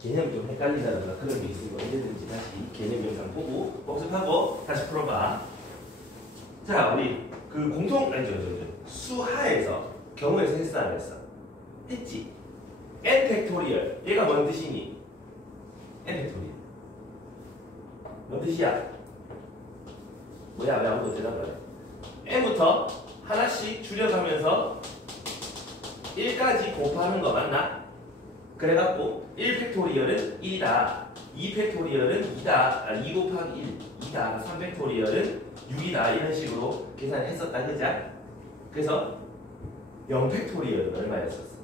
개념이 좀 헷갈린다든가 그런 게 있으면 언제든지 다시 개념 영상 보고 복습하고 다시 풀어봐. 자, 우리 그 공통 아니죠, 수하에서 경우에서 했어 안 했어? 했지. n 팩토리얼 얘가 뭔 뜻이니? n 팩토리얼 뭔 뜻이야? 뭐야, 왜 아무도 대답을 안 해? n부터 하나씩 줄여가면서 1까지 곱하는 거 맞나? 그래갖고 1 팩토리얼은 1이다, 2 팩토리얼은 2다, 2 곱하기 1, 2다, 3 팩토리얼은 6이다, 이런 식으로 계산했었다, 그자? 그래서 0 팩토리얼은 얼마였었어?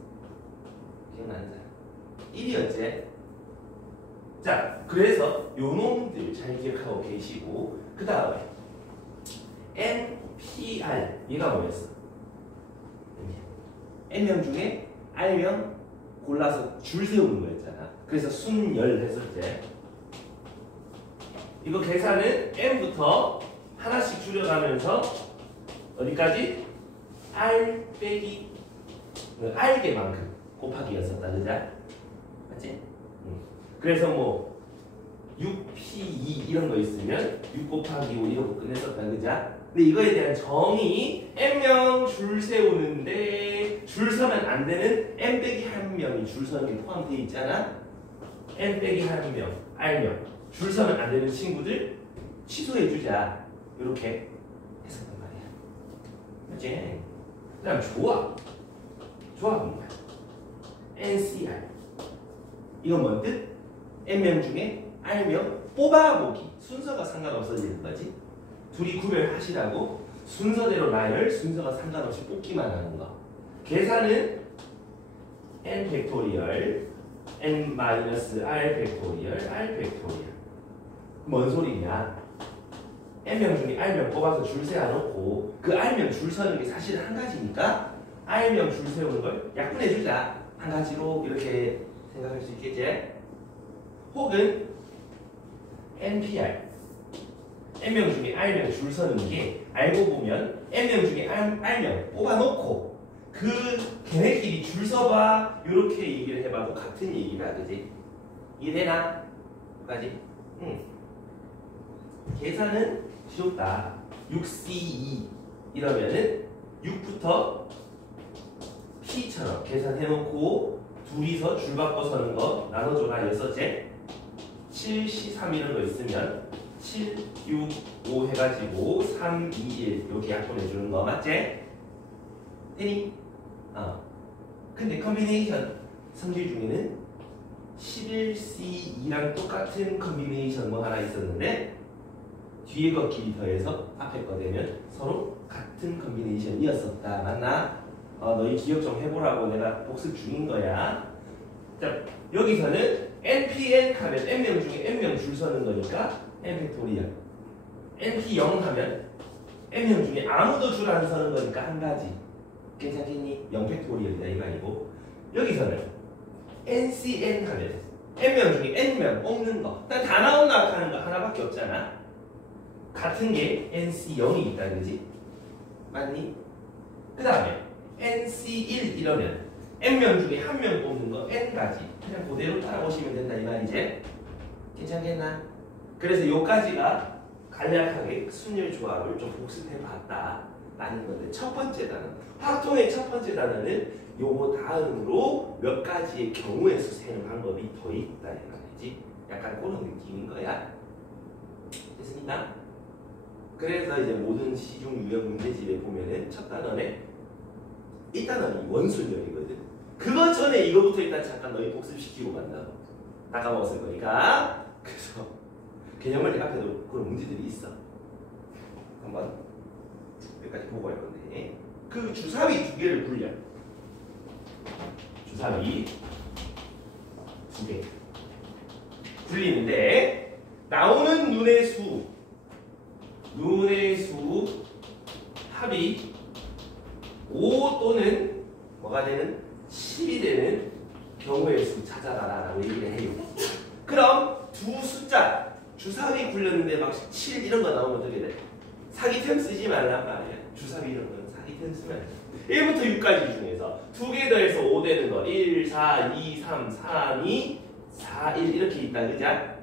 기억나는 사람? 1이었지? 자, 그래서 요 놈들 잘 기억하고 계시고, 그 다음에 NPR 얘가 뭐였어? N명 중에 R명 골라서 줄 세우는 거였잖아. 그래서 순열 했었지. 이거 계산은 N부터 하나씩 줄여가면서 어디까지? R 빼기 R개만큼 곱하기였었다, 그자? 맞지? 그래서 뭐 6P2 이런 거 있으면 6 곱하기 5 이러고 끝냈었다, 그자? 근데 이거에 대한 정의, N명 줄 세우는데 줄 서면 안 되는 N 빼기 1명이 줄 서는 게 포함되어 있잖아? N 빼기 1명, R명 줄 서면 안 되는 친구들 취소해주자, 이렇게 했었단 말이야. 맞지? 그 다음 조합은 뭐야? NCR 이건 뭔 뜻? N명 중에 R명 뽑아보기, 순서가 상관없어지는 거지. 둘이 구별하시라고 순서대로 나열, 순서가 상관없이 뽑기만 하는 거. 계산은 n 팩토리얼 n 마이너스 r 팩토리얼 r 팩토리얼. 뭔 소리냐? n명 중에 r명 뽑아서 줄 세워놓고 그 r명 줄 서는 게 사실 한 가지니까 r명 줄 세우는 걸 약분해주자, 한 가지로 이렇게 생각할 수 있겠지? 혹은 NPR N명 중에 R명 줄 서는 게 알고 보면 N명 중에 R명 뽑아놓고 그 걔네끼리 줄 서봐, 이렇게 얘기를 해봐도 같은 얘기다, 그지? 이해되나? 까지? 응. 계산은 쉬웠다. 6C2 이러면은 6부터 P처럼 계산해놓고 둘이서 줄 바꿔 서는 거 나눠줘라 였었지? 7C3 이런 거 있으면 7, 6, 5 해가지고 3, 2, 1 여기 약분해주는 거 맞지? 되니? 근데 컨비네이션 성질 중에는 11C2랑 똑같은 컨비네이션 뭐 하나 있었는데 뒤에 거 길이 더해서 앞에 거 되면 서로 같은 컨비네이션이었었다. 맞나? 너희 기억 좀 해보라고 내가 복습 중인 거야. 자, 여기서는 NPN 하면 N명 중에 N명 줄 서는 거니까 N 팩토리얼. NP0 하면 N명 중에 아무도 줄 안 서는 거니까 한 가지. 괜찮겠니? 0 팩토리얼이다 이거 아니고. 여기서는 NCN 하면 N명 중에 N명 뽑는 거. 다 나온다 하는 거 하나밖에 없잖아. 같은 게 NC0이 있다, 그지? 맞니? 그 다음에 NC1 이러면 N명 중에 한 명 뽑는 거 N가지. 그냥 그대로 따라오시면 된다 이 말이지? 괜찮겠나? 그래서 요까지가 간략하게 순열 조합을 좀 복습해 봤다 라는 건데, 첫 번째 단어, 확통의 첫 번째 단어는 요거 다음으로 몇 가지의 경우의 수 세는 방법이 더 있다 이 말이지. 약간 그런 느낌인 거야. 됐습니까? 그래서 이제 모든 시중 유형 문제집에 보면은 첫 단어는 1단어는 원순열이거든. 그거 전에 이거부터 일단 잠깐 너희 복습시키고 간다. 다 까먹었을 거니까. 그래서 개념을 앞에도 그런 문제들이 있어. 한번 여기까지 보고 할 건데, 그 주사위 두 개를 굴려. 주사위 두 개 굴리는데 나오는 눈의 수 합이 5 또는 뭐가 되는 10이 되는 경우의 수 찾아가라 라고 얘기를 해요. 그럼 두 숫자 주사위 굴렸는데 막 7 이런 거 나오면 어떻게 돼? 사기템 쓰지 말란 말이야. 주사위 이런 거는 사기템 쓰면 안 돼. 1부터 6까지 중에서 두 개 더해서 5 되는 거 1, 4, 2, 3, 3, 2, 4, 1 이렇게 있다. 그자?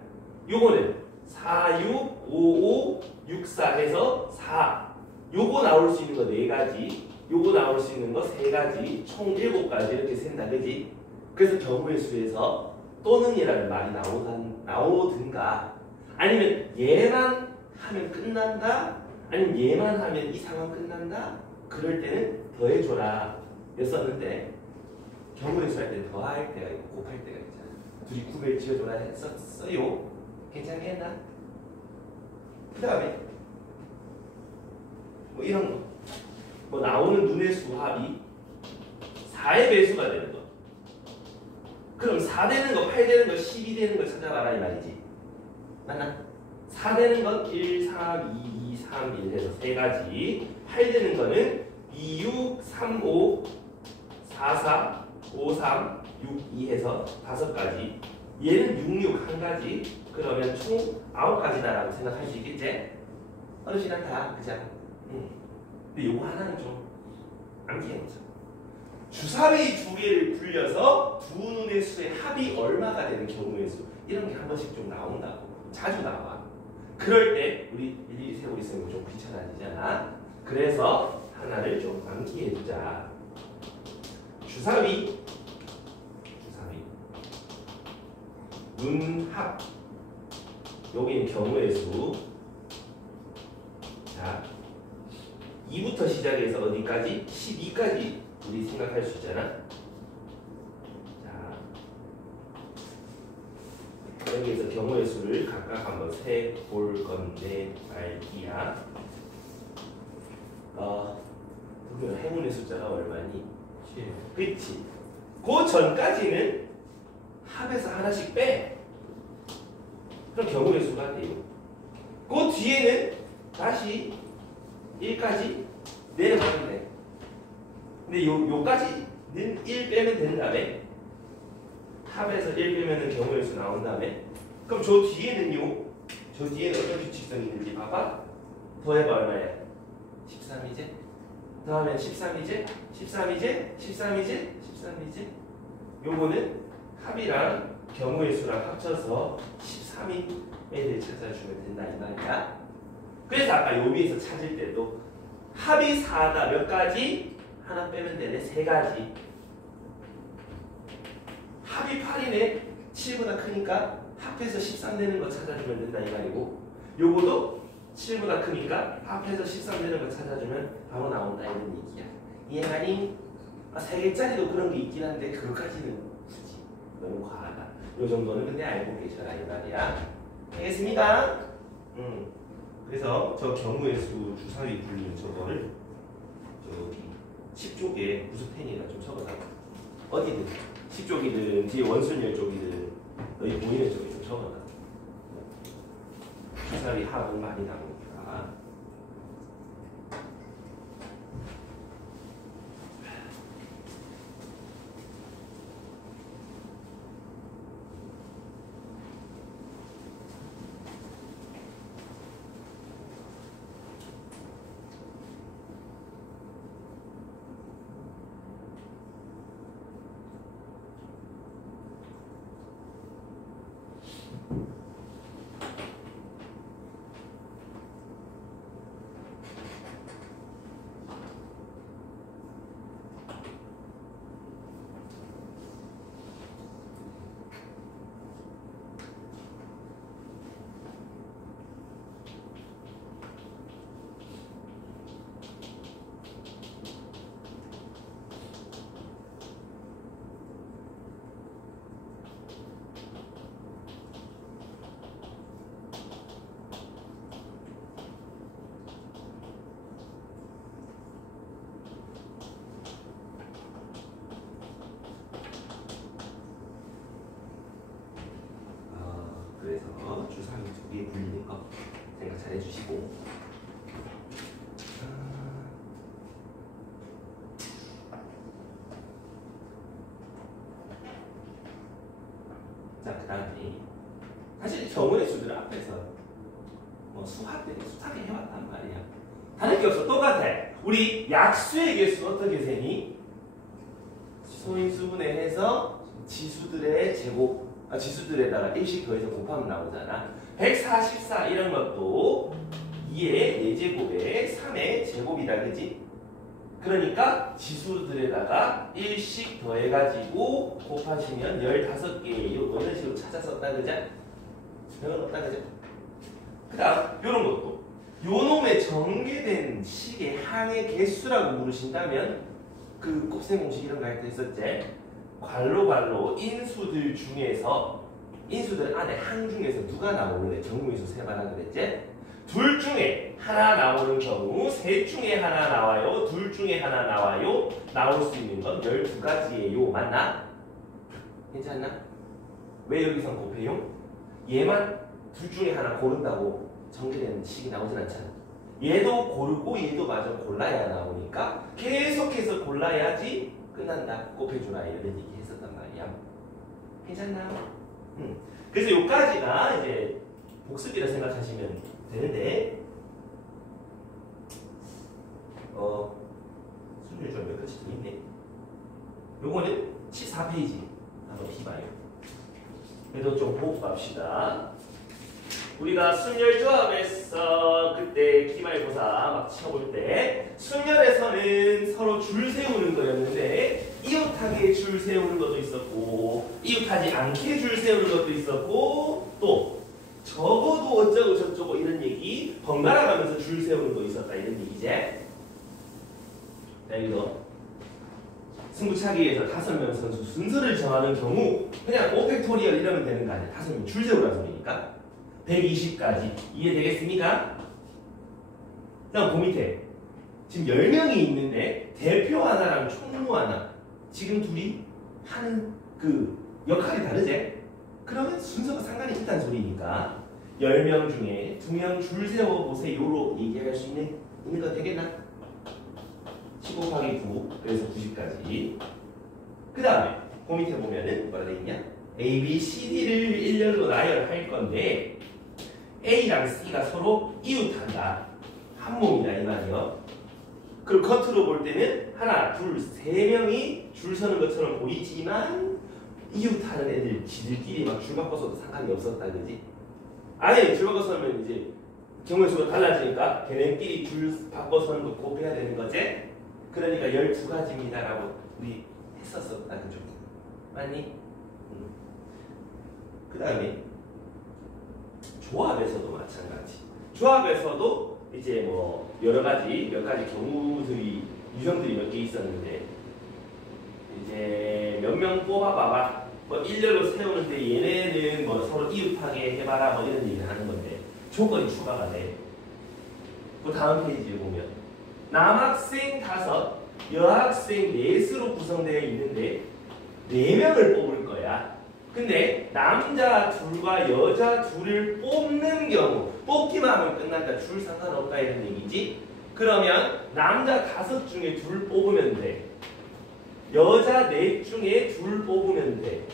요거는 4, 6, 5, 5, 6, 4 해서 4. 요거 나올 수 있는 거 4가지. 요거 나올 수 있는 거 3가지. 총 7가지 이렇게 센다. 그지? 그래서 경우의 수에서 또는이라는 말이 나오든가 아니면 얘만 하면 끝난다. 아니면 얘만 하면 이 상황 끝난다. 그럴 때는 더해줘라 였었는데 경우의 수 할 때 더할 때가 있고 곱할 때가 있잖아. 둘이 구별 지어줘라 했었어요. 괜찮겠나? 그 다음에 뭐 이런 거. 뭐 나오는 눈의 수합이 4의 배수가 되는 거. 그럼 4 되는 거, 8 되는 거, 12 되는 거 찾아봐라 이 말이지. 맞나? 4 되는 건 1, 3, 2, 2, 3, 1 해서 3가지. 8 되는 거는 2, 6, 3, 5, 4, 4, 5, 3, 6, 2 해서 5가지. 얘는 6, 6 한 가지. 그러면 총 9가지다라고 생각할 수 있겠지? 어르신한테 그죠? 근데 요거 하나는 좀 암기해보자. 주사위 2개를 굴려서 두 눈의 수의 합이 얼마가 되는 경우의 수. 이런 게 한 번씩 좀 나온다고. 자주 나와. 그럴 때 우리 일일이 세고 있으면 좀 귀찮아지잖아. 그래서 하나를 좀 암기해두자. 주사위 눈합. 여기는 경우의 수. 자, 2부터 시작해서 어디까지? 12까지 우리 생각할 수 있잖아. 자, 여기에서 경우의 수를 각각 한번 세 볼 건데 말이야. 그러면 행운의 숫자가 얼마니? 7. 그치? 그 전까지는 합에서 하나씩 빼. 그럼 경우의 수가 돼요. 그 뒤에는 다시 1까지 내려가면 돼. 근데 요까지는 1 빼면 되는 다음에 합에서 1 빼면은 경우의 수 나온 다음에 그럼 저 뒤에는요? 저 뒤에는 어떤 규칙성이 있는지 봐봐. 더해봐 얼마야? 13이지? 다음에 13이지? 13이지? 13이지? 13이지? 요거는 합이랑 경우의 수랑 합쳐서 13인 애를 찾아주면 된다 이 말이야. 그래서 아까 요 위에서 찾을 때도 합이 4가 몇 가지? 하나 빼면 되네. 3가지. 합이 8이네. 7보다 크니까 합해서 13 되는 거 찾아주면 된다 이 말이고 요거도 7보다 크니까 합해서 13 되는 거 찾아주면 바로 나온다 이런 얘기야. 이해하니? 3개짜리도 그런 게 있긴 한데 그것까지는 굳이 너무 과하다. 요 정도는 근데 알고 계셔라 이 말이야. 알겠습니까? 그래서 저 경우의 수 주사위 굴리는 저거를 저기 10쪽에 무수펜이나 좀 적어놔. 어디든 10쪽이든 뒤에 원순열 쪽이든 너희 보이는 쪽에 좀 적어놔. 주사위 합은 많이 나오니까. 그래서 주사위 2개 굴리는 거 생각 잘 해주시고. 자, 그 다음에 사실 경우의 수들 앞에서 뭐 수학들이 숱하게 해왔단 말이야. 다를 게 없어. 똑같아. 우리 약수의 개수 어떻게 세니? 소인수분해 해서 지수들의 제곱 지수들에다가 1씩 더해서 곱하면 나오잖아. 144 이런 것도 2의 4제곱에 3의 제곱이다, 그지? 그러니까 지수들에다가 1씩 더해가지고 곱하시면 15개예요. 뭐 이런 식으로 찾았었다, 그죠? 이건 없다, 그죠? 그 다음 이런 것도 요 놈의 전개된 식의 항의 개수라고 물으신다면 그 곱셈 공식 이런 거 할 때 했었지? 괄로 인수들 안에 항 중에서 누가 나오는데 정무위수 세봐라 그랬지? 둘 중에 하나 나오는 경우, 셋 중에 하나 나와요, 둘 중에 하나 나와요. 나올 수 있는 건 12가지예요. 맞나? 괜찮나? 왜 여기선 곱해요? 얘만 둘 중에 하나 고른다고 전개되는 식이 나오진 않잖아. 얘도 고르고 얘도 마저 골라야 나오니까 계속해서 골라야지 끝난다. 곱해주라 이런 얘기 했었단 말이야. 괜찮나? 그래서 요까지가 이제 복습이라 생각하시면 되는데 수준이 좀 몇 가지 좀 있네. 요거는 14페이지 한번 봐요. 그래도 좀 보고 갑시다. 우리가 순열조합에서 그때 기말고사 막 쳐볼 때 순열에서는 서로 줄 세우는 거였는데 이웃하게 줄 세우는 것도 있었고 이웃하지 않게 줄 세우는 것도 있었고 또 적어도 어쩌고 저쩌고 이런 얘기 번갈아 가면서 줄 세우는 거 있었다 이런 얘기지. 자, 여기서 승부차기에서 5명 선수 순서를 정하는 경우 그냥 5팩토리얼 이러면 되는 거 아니야. 5명 줄 세우라는 소리니까 120까지 이해되겠습니까? 그다음 그 밑에 지금 10명이 있는데 대표 하나랑 총무 하나 지금 둘이 하는 그 역할이 다르지? 그러면 순서가 상관이 있다는 소리니까 10명 중에 2명 줄 세워보세요로 얘기할 수 있는 거 되겠나? 15 곱하기 9 그래서 90까지. 그 다음에 그 밑에 보면은 뭐라 돼 있냐? A, B, C, D를 일렬로 나열할 건데 A랑 C가 서로 이웃한다. 한 몸이다 이 말이요. 그리고 겉으로 볼 때는 하나, 둘, 세 명이 줄 서는 것처럼 보이지만 이웃하는 애들 지들끼리 막 줄 바꿔서도 상관이 없었다, 그지? 아니 줄 바꿔 서면 이제 경우의 수가 달라지니까 걔네끼리 줄 바꿔 서는 거 곱해야 되는 거지? 그러니까 12가지입니다라고 우리 했었었다, 그죠? 맞니? 그 다음에 조합에서도 마찬가지. 조합에서도 이제 뭐 여러 가지 몇 가지 경우들이 유형들이 몇 개 있었는데 이제 몇 명 뽑아봐봐. 뭐 일렬로 세우는데 얘네는 뭐 서로 이웃하게 해봐라 뭐 이런 얘기를 하는 건데 조건이 추가가 돼. 그 다음 페이지에 보면 남학생 5, 여학생 4수로 구성되어 있는데 4명을 뽑을 거야. 근데 남자 둘과 여자 둘을 뽑는 경우 뽑기만 하면 끝난다. 줄 상관없다 이런 얘기지. 그러면 남자 5 중에 둘 뽑으면 돼. 여자 4 중에 둘 뽑으면 돼.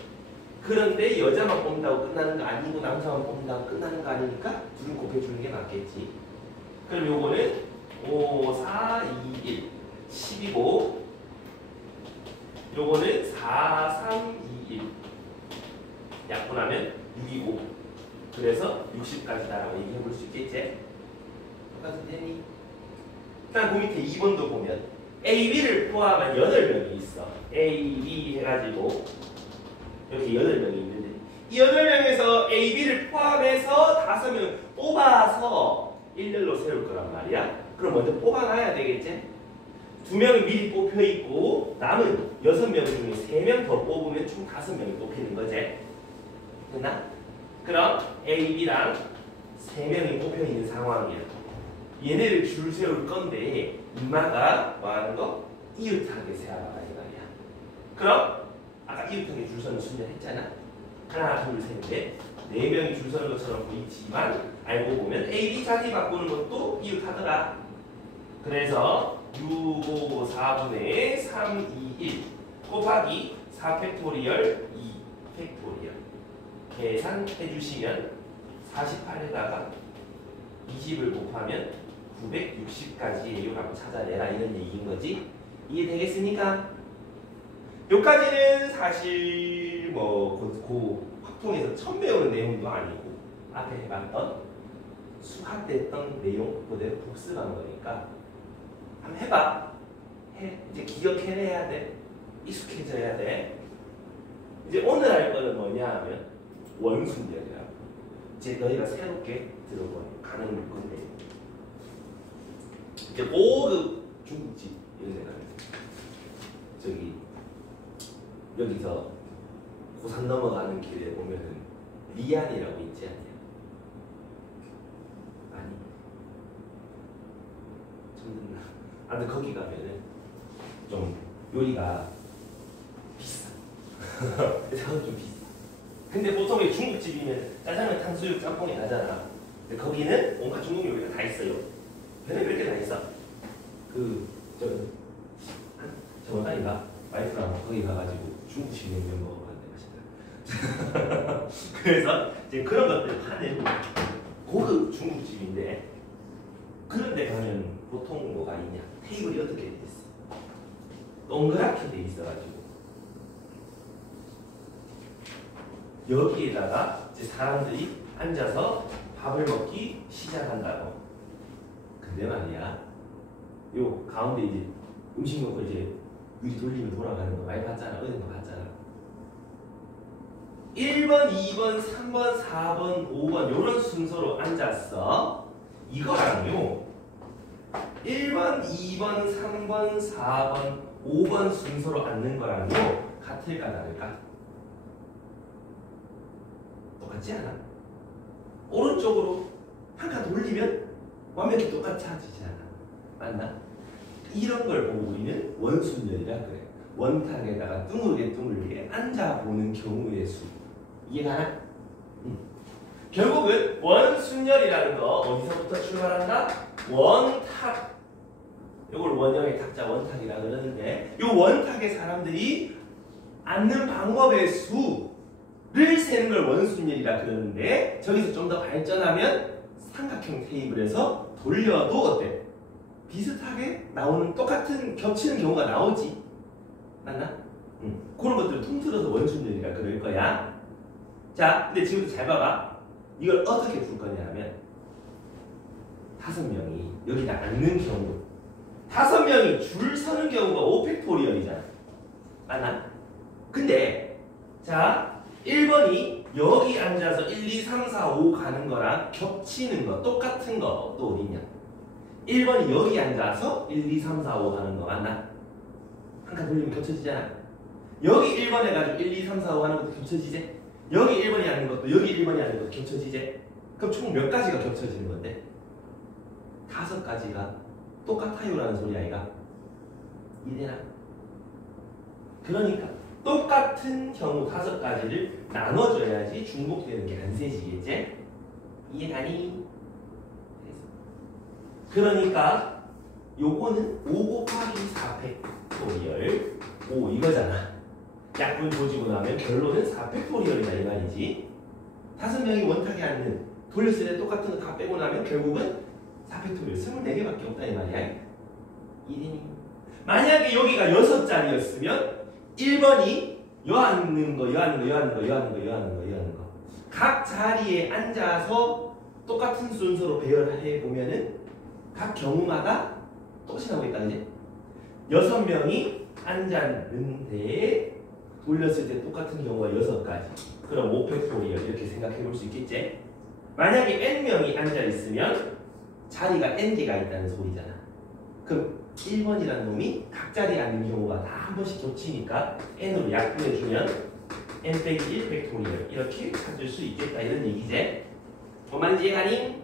그런데 여자만 뽑는다고 끝나는 거 아니고 남자만 뽑는다고 끝나는 거 아니니까 둘을 곱해주는 게 맞겠지. 그럼 요거는 5, 4, 2, 1 12고 요거는 4, 3, 2, 1 약분하면 6이고 그래서 60까지다라고 얘기해 볼 수 있겠지? 똑같은 데니? 일단 그 밑에 2번도 보면 A, B를 포함한 8명이 있어. A, B 해가지고 이렇게 8명이 있는데 이 8명에서 A, B를 포함해서 5명 뽑아서 일렬로 세울 거란 말이야. 그럼 먼저 뽑아놔야 되겠지? 2명은 미리 뽑혀 있고 남은 6명 중에 3명 더 뽑으면 총 5명이 뽑히는 거지. 됐나? 그럼 A, B랑 3명이 뽑혀 있는 상황이야. 얘네를 줄 세울 건데 이마가 뭐 하는 거? 이웃하게 세워라 이 말이야. 그럼 아까 이웃하게 줄 서는 순서 했잖아. 하나, 둘, 셋, 넷. 4명이 줄 서는 것처럼 보이지만 알고 보면 A, B 자리 바꾸는 것도 이웃하더라. 그래서 6, 5, 4분의 3, 2, 1 곱하기 4팩토리얼 2팩토리얼 계산해 주시면 48에다가 20을 곱하면 960까지예요 라고 찾아내라 이런 얘기인 거지. 이해되겠습니까? 여기까지는 사실 뭐 학통에서 처음 배우는 내용도 아니고 앞에 해봤던 수학 때 했던 내용 그대로 복습한 거니까 한번 해봐. 이제 기억해내야 돼. 익숙해져야 돼. 이제 오늘 할 거는 뭐냐 하면 원순열이라고. 이제 너희가 새롭게 들어가는 건데 이제 5급 중국집 이런 데 가면 저기 여기서 고산 넘어가는 길에 보면은 리안이라고 있지 않냐? 아니 처음 듣나? 아 근데 거기 가면은 좀 요리가 비싸. 그래서 좀 비싸. 근데 보통 중국집이면 짜장면, 탕수육, 짬뽕이 나잖아. 근데 거기는 온갖 중국 요리가 다 있어요. 근데 몇 개 다 있어. 저 아이가 와이프랑 거기 가가지고 중국집 냉면 먹어봤는데 맛있다. 그래서 이제 그런 것들 파는 고급 중국집인데 그런 데 가면 보통 뭐가 있냐? 테이블이 어떻게 돼 있어? 동그랗게 돼 있어가지고 여기에다가 이제 사람들이 앉아서 밥을 먹기 시작한다고. 근데 말이야, 요 가운데 이제 음식 먹고 이제 유리 돌리면 돌아가는 거 많이 봤잖아. 어디서 봤잖아. 1번, 2번, 3번, 4번, 5번 요런 순서로 앉았어. 이거랑요 1번, 2번, 3번, 4번, 5번 순서로 앉는 거랑요 같을까 다를까? 똑같지 않아? 오른쪽으로 한 칸 돌리면 완벽히 똑같아지지 않아? 맞나? 이런 걸 보고 우리는 원순열이라 그래. 원탁에다가 둥글게 앉아보는 경우의 수. 이해가나? 결국은 원순열이라는 거 어디서부터 출발한다? 원탁. 이걸 원형의 탁자 원탁이라 그러는데 이 원탁의 사람들이 앉는 방법의 수를 세는 걸 원순열이라 그러는데 저기서 좀 더 발전하면 삼각형 테이블에서 돌려도 어때? 비슷하게 나오는 똑같은 겹치는 경우가 나오지. 맞나? 그런 것들을 통틀어서 원순열이라 그럴 거야. 자, 근데 지금부터 잘 봐봐. 이걸 어떻게 풀 거냐 하면 5명이 여기다 앉는 경우 5명이 줄 서는 경우가 5팩토리얼이잖아. 맞나? 근데 자 1번이 여기 앉아서 1, 2, 3, 4, 5 가는 거랑 겹치는 거 똑같은 거 또 어디 있냐? 1번이 여기 앉아서 1, 2, 3, 4, 5 가는 거 맞나? 한 칸 돌리면 겹쳐지잖아. 여기 1번 해가지고 1, 2, 3, 4, 5 하는 것도 겹쳐지지? 여기 1번이 앉는 것도 여기 1번이 앉는 것도 겹쳐지지? 그럼 총 몇 가지가 겹쳐지는 건데? 5가지가 똑같아요라는 소리 아이가? 이해되나? 그러니까 똑같은 경우 5가지를 나눠줘야지 중복되는 게 안 세지겠지? 이해가니? 그러니까 요거는 5 곱하기 4팩토리얼 5 이거잖아. 약분 조지고 나면 결론은 4팩토리얼이다 이 말이지. 5명이 원탁에 앉는 돌렸을 때 똑같은 거 다 빼고 나면 결국은 4팩토리얼 24개밖에 없다 이 말이야. 이해니? 만약에 여기가 6자리였으면 1번이 여 앉는 거, 여 앉는 거, 여 앉는 거, 여 앉는 거, 여 앉는 거, 여 앉는 거. 각 자리에 앉아서 똑같은 순서로 배열해 보면은 각 경우마다 똑같이 나오고 있다, 그지? 6명이 앉았는데 돌렸을 때 똑같은 경우가 6가지. 그럼 5팩토리얼 이렇게 생각해 볼 수 있겠지? 만약에 n명이 앉아 있으면 자리가 n개가 있다는 소리잖아. 그럼 1번이라는 놈이 각 자리에 앉는 경우가 다 한 번씩 겹치니까 n으로 약분해주면 n 빼기 1팩토리얼 이렇게 찾을 수 있겠다 이런 얘기지. 뭔 이해가니?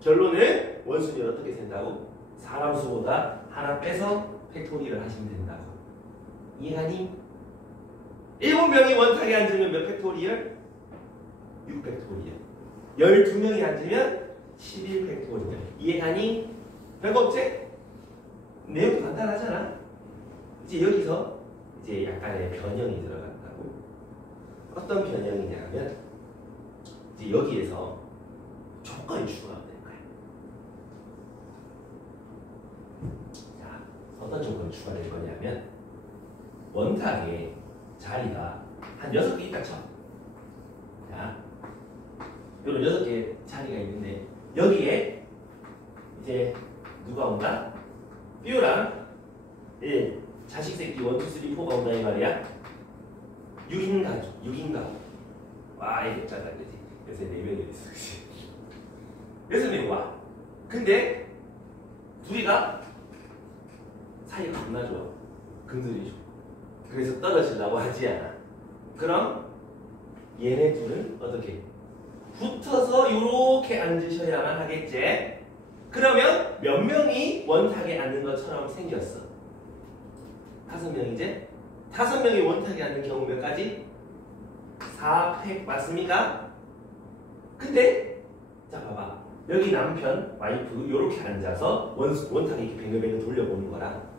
결론은 원순위를 어떻게 센다고? 사람 수보다 하나 빼서 팩토리얼을 하시면 된다고. 이해가니? 7명이 원탁에 앉으면 몇 팩토리얼? 6팩토리얼. 12명이 앉으면 11팩토리얼. 이해가니? 별거 없지? 내용도 간단하잖아. 이제 여기서 이제 약간의 변형이 들어간다고. 어떤 변형이냐면 이제 여기에서 조건이 추가가 될 거야. 자, 어떤 조건이 추가될 거냐면 원탁에 자리가 한 6개 있다 쳐. 이런 6개 자리가 있는데 여기에 이제 누가 온다? 뾰랑 자식 새끼 1, 2, 3, 4가 온다 이 말이야. 6인 가족, 6인 가족. 와 이거 짜다 그지? 그래서 4명이 있어 그지? 그래서 내가 와. 근데 둘이가 사이가 겁나 좋아. 금슬이 좋아. 그래서 떨어지려고 하지 않아. 그럼 얘네 둘은 어떻게? 붙어서 요렇게 앉으셔야만 하겠지? 그러면 몇 명이 원탁에 앉는 것처럼 생겼어. 5명이지? 5명이 원탁에 앉는 경우 몇 가지? 4팩 맞습니까? 근데 자 봐봐. 여기 남편, 와이프 요렇게 앉아서 원탁에 이렇게 뱅글뱅글 돌려보는 거랑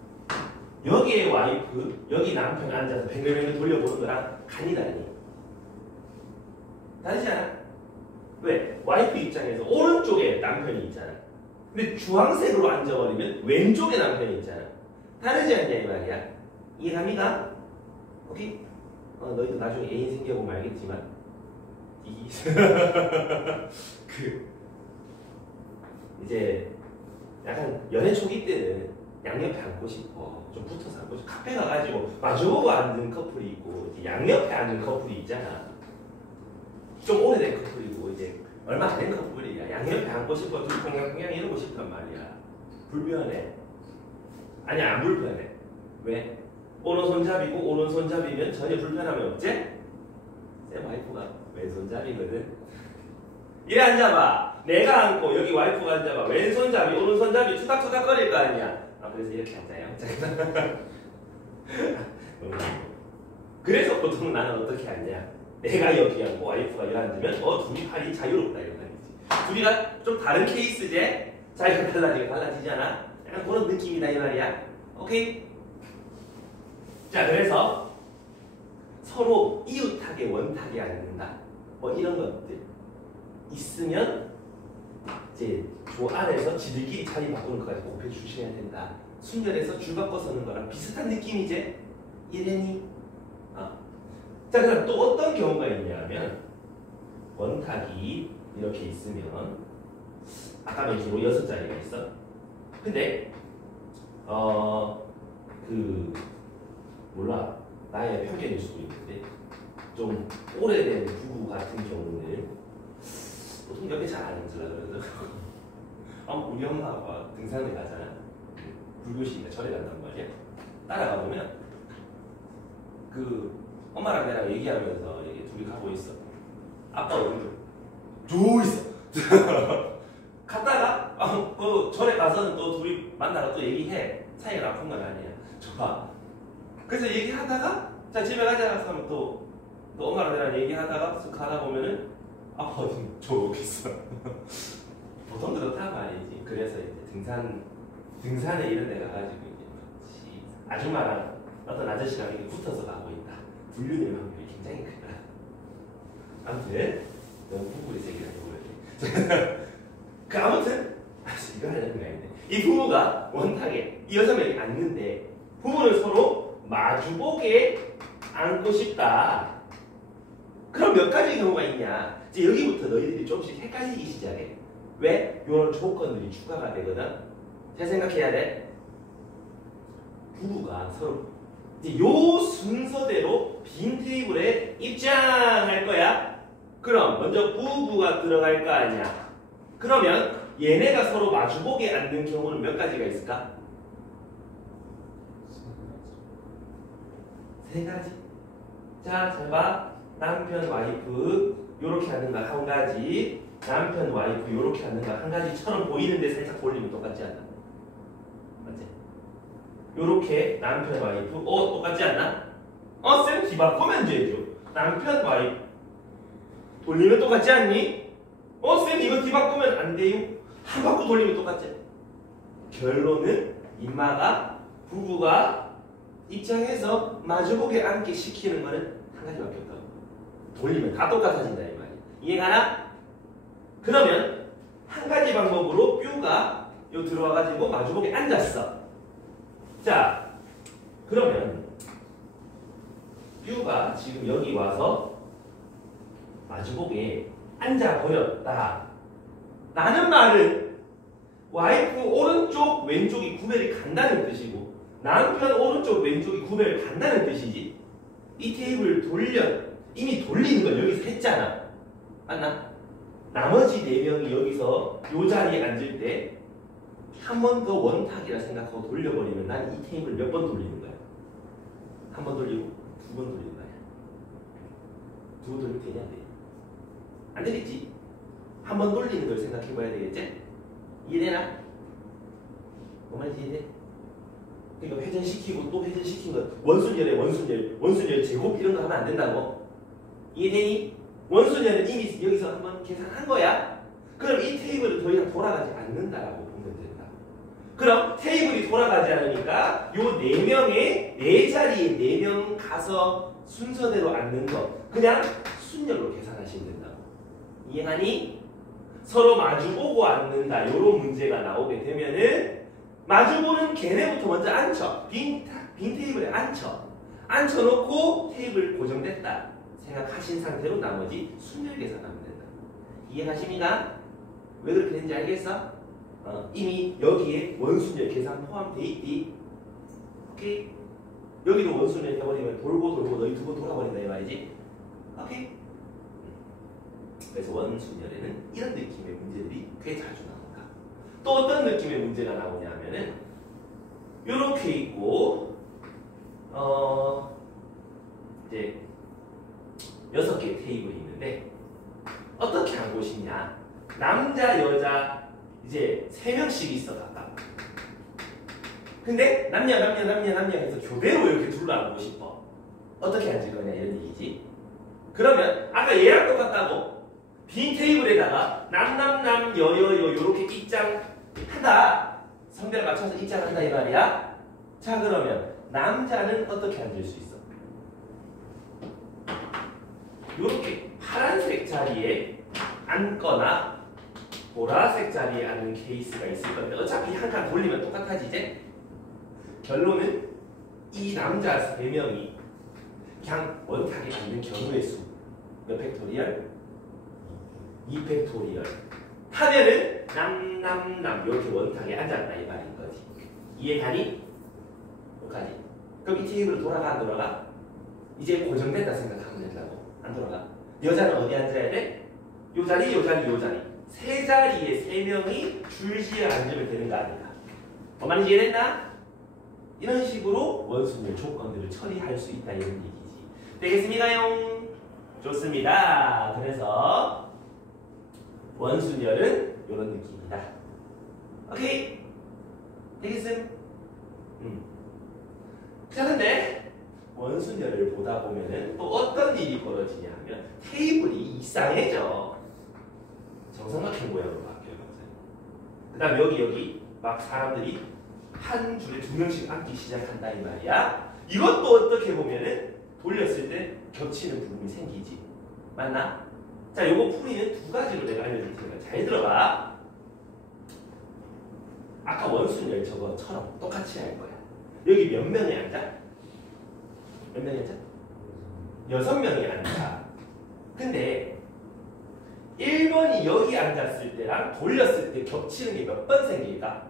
여기에 와이프, 여기 남편 앉아서 뱅글뱅글 돌려보는 거랑 간이 다르니? 다르지 않아? 왜? 와이프 입장에서 오른쪽에 남편이 있잖아. 근데 주황색으로 앉아버리면 왼쪽에 남편이 있잖아. 다르지 않냐 이 말이야. 이해갑니까? 오케이? 너희도 나중에 애인 생겨보면 알겠지만 이제 약간 연애 초기 때는 양옆에 앉고 싶어. 좀 붙어서 앉고 싶어. 카페 가가지고 마주보고 앉는 커플이 있고 이제 양옆에 앉는 커플이 있잖아. 좀 오래된 커플이고 이제 얼마 안 된 커플이야. 양옆에 앉고 싶어. 둘이 콩냥콩냥 이러고 싶단 말이야. 불편해? 아니 안 불편해. 왜? 오른손잡이고 오른손잡이면 전혀 불편함이 없지? 내 와이프가 왼손잡이거든. 이래 앉아봐. 내가 앉고 여기 와이프가 앉아봐. 왼손잡이 오른손잡이 투닥투닥 거릴 거 아니야. 그래서 이렇게 앉아요. 그래서 보통 나는 어떻게 앉냐. 내가 여기 앉고 와이프가 여기 앉으면 둘이 팔이 자유롭다 이런 말이지. 둘이가 좀 다른 케이스제? 자기가 달라지잖아. 약간 그런 느낌이다 이 말이야. 오케이? 자 그래서 서로 이웃하게 원탁에 앉는다. 뭐 이런 것들 있으면 이제 조 안에서 지들끼리 자리 바꾸는 것까지 공표해 주셔야 된다. 순결해서 줄 바꿔 서는 거랑 비슷한 느낌이지? 이래니? 자 그럼 또 어떤 경우가 있냐면 원탁이 이렇게 있으면 아까 맨주로 6자리가 있어. 근데 몰라 나의 편견일 수도 있는데 좀 오래된 부부 같은 경우는 보통 옆에 잘 안 앉으려 그러죠. 우리 엄마가 등산을 가잖아. 불교시니까 절에 간단 말이야. 따라가 보면 엄마랑 내랑 얘기하면서 이게 둘이 가고 있어. 아빠 오른쪽 쭉 있어. 갔다가 절에 가서는 또 둘이 만나가 또 얘기해. 사이가 나쁜 건 아니야. 좋아. 그래서 얘기하다가 자 집에 가자 하면 또 엄마랑 내랑 얘기하다가 쓱 가다 보면은 아빠는 저기 있어. 보통 그렇다고 아니지. 그래서 이제 등산에 이런 데 가가지고 이제 아줌마랑 어떤 아저씨랑 이렇게 붙어서 가고 있다. 불륜의 확률이 굉장히 크다. 아무튼 너무 부부의 세계라고 보여야 돼. 아무튼 이거 하려는 게 아닌데 이 부부가 원탁에 이 6명이 앉는데 부부는 서로 마주보게 앉고 싶다. 그럼 몇 가지 경우가 있냐? 이제 여기부터 너희들이 조금씩 헷갈리기 시작해. 왜? 이런 조건들이 추가가 되거든. 잘 생각해야 돼. 부부가 서로 이제 요 순서대로 빈 테이블에 입장할 거야. 그럼 먼저 부부가 들어갈 거 아니야. 그러면 얘네가 서로 마주보게 앉는 경우는 몇 가지가 있을까? 3가지. 자, 잘 봐. 남편, 와이프 요렇게 앉는 거 1가지. 남편, 와이프 요렇게 앉는 거 1가지처럼 보이는데 살짝 돌리면 똑같지 않나? 맞지? 요렇게 남편, 와이프 똑같지 않나? 쌤 뒤바꾸면 되죠. 남편, 와이프 돌리면 똑같지 않니? 쌤 이거 뒤바꾸면 안 돼요? 한 바퀴 돌리면 똑같지? 결론은 임마가 부부가 입장에서 마주보게 앉게 시키는 거는 1가지밖에 없다고. 돌리면 다 똑같아진다 이 말이야. 이해가나? 그러면 1가지 방법으로 뾰가 요 들어와가지고 마주보게 앉았어. 자, 그러면 뾰가 지금 여기 와서 마주보게 앉아버렸다 라는 말은 와이프 오른쪽 왼쪽이 구별이 간다는 뜻이고 남편 오른쪽 왼쪽이 구별이 간다는 뜻이지. 이 테이블을 이미 돌리는 걸 여기서 했잖아. 맞나? 나머지 4명이 여기서 이 자리에 앉을 때 한 번 더 원탁이라 생각하고 돌려버리면 난 이 테이블 몇 번 돌리는 거야? 한 번 돌리고 2번 돌리는 거야. 2번 돌리면 되냐 안 돼? 안 되겠지? 한 번 돌리는 걸 생각해봐야 되겠지? 이해되나? 뭔 말인지 이해돼? 그러니까 회전시키고 또 회전시킨 거 원순열에 원순열 제곱 이런 거 하면 안 된다고? 이해되니? 원순열은 이미 여기서 한번 계산한 거야? 그럼 이 테이블은 더 이상 돌아가지 않는다라고 보면 된다. 그럼 테이블이 돌아가지 않으니까 요 4명의 4자리에 4명 가서 순서대로 앉는 거 그냥 순열로 계산하시면 된다고. 이해하니? 서로 마주보고 앉는다 요런 문제가 나오게 되면은 마주보는 걔네부터 먼저 앉혀. 빈 테이블에 앉혀놓고 테이블 고정됐다 생각하신 상태로 나머지 순열 계산하면 된다. 이해하십니까? 왜 그렇게 되는지 알겠어? 이미 여기에 원순열 계산 포함되어 있디. 오케이? 여기도 원순열 해버리면 돌고 너희 2번 돌아버린다 이 말이지. 오케이? 그래서 원순열에는 이런 느낌의 문제들이 꽤 자주 나온다. 또 어떤 느낌의 문제가 나오냐 하면은 요렇게 있고 이제 6개의 테이블이 있는데 어떻게 앉고 싶냐. 남자 여자 이제 3명씩 있어 각각. 근데 남녀 해서 교대로 이렇게 둘러 앉고 싶어. 어떻게 앉을 거냐 이런 얘기지. 그러면 아까 얘랑 똑같다고 빈 테이블에다가 남 여여 요렇게 입장한다. 성별 맞춰서 입장한다 이 말이야. 자 그러면 남자는 어떻게 앉을 수 있어? 요렇게 파란색 자리에 앉거나 보라색 자리에 앉는 케이스가 있을 건데 어차피 한 칸 돌리면 똑같아지 이제? 결론은 이 남자 3명이 그냥 원탁에 앉는 경우의 수 몇 팩토리얼? 2팩토리얼 하면은 남 이렇게 원탁에 앉았다 이 말인 거지. 이해가니? 여기까지. 그럼 이 테이블 돌아가 안 돌아가? 이제 고정됐다 생각하면 된다고. 안 돌아가. 여자는 어디 앉아야 돼? 요 자리. 3자리에 3명이 줄지어 앉으면 되는 거 아닌가? 말인지 이해됐나? 이런 식으로 원순열 조건들을 처리할 수 있다 이런 얘기지. 되겠습니까요? 좋습니다. 그래서 원순열은 이런 느낌이다. 오케이? 되겠음? 자 근데 원순열을 보다 보면은 또 어떤 일이 벌어지냐 하면 테이블이 이상해져. 정삼각형 모양으로 바뀌어요. 그 다음 여기 막 사람들이 한 줄에 2명씩 앉기 시작한다 이 말이야. 이것도 어떻게 보면은 돌렸을 때 겹치는 부분이 생기지. 맞나? 자 요거 풀이는 2가지로 내가 알려줄 테니까 잘 들어봐. 아까 원순열 저거처럼 똑같이 할 거야. 여기 몇 명이 앉아? 몇 명이 앉아? 6명이 앉아. 근데 1번이 여기 앉았을 때랑 돌렸을 때 겹치는 게 몇 번 생길까?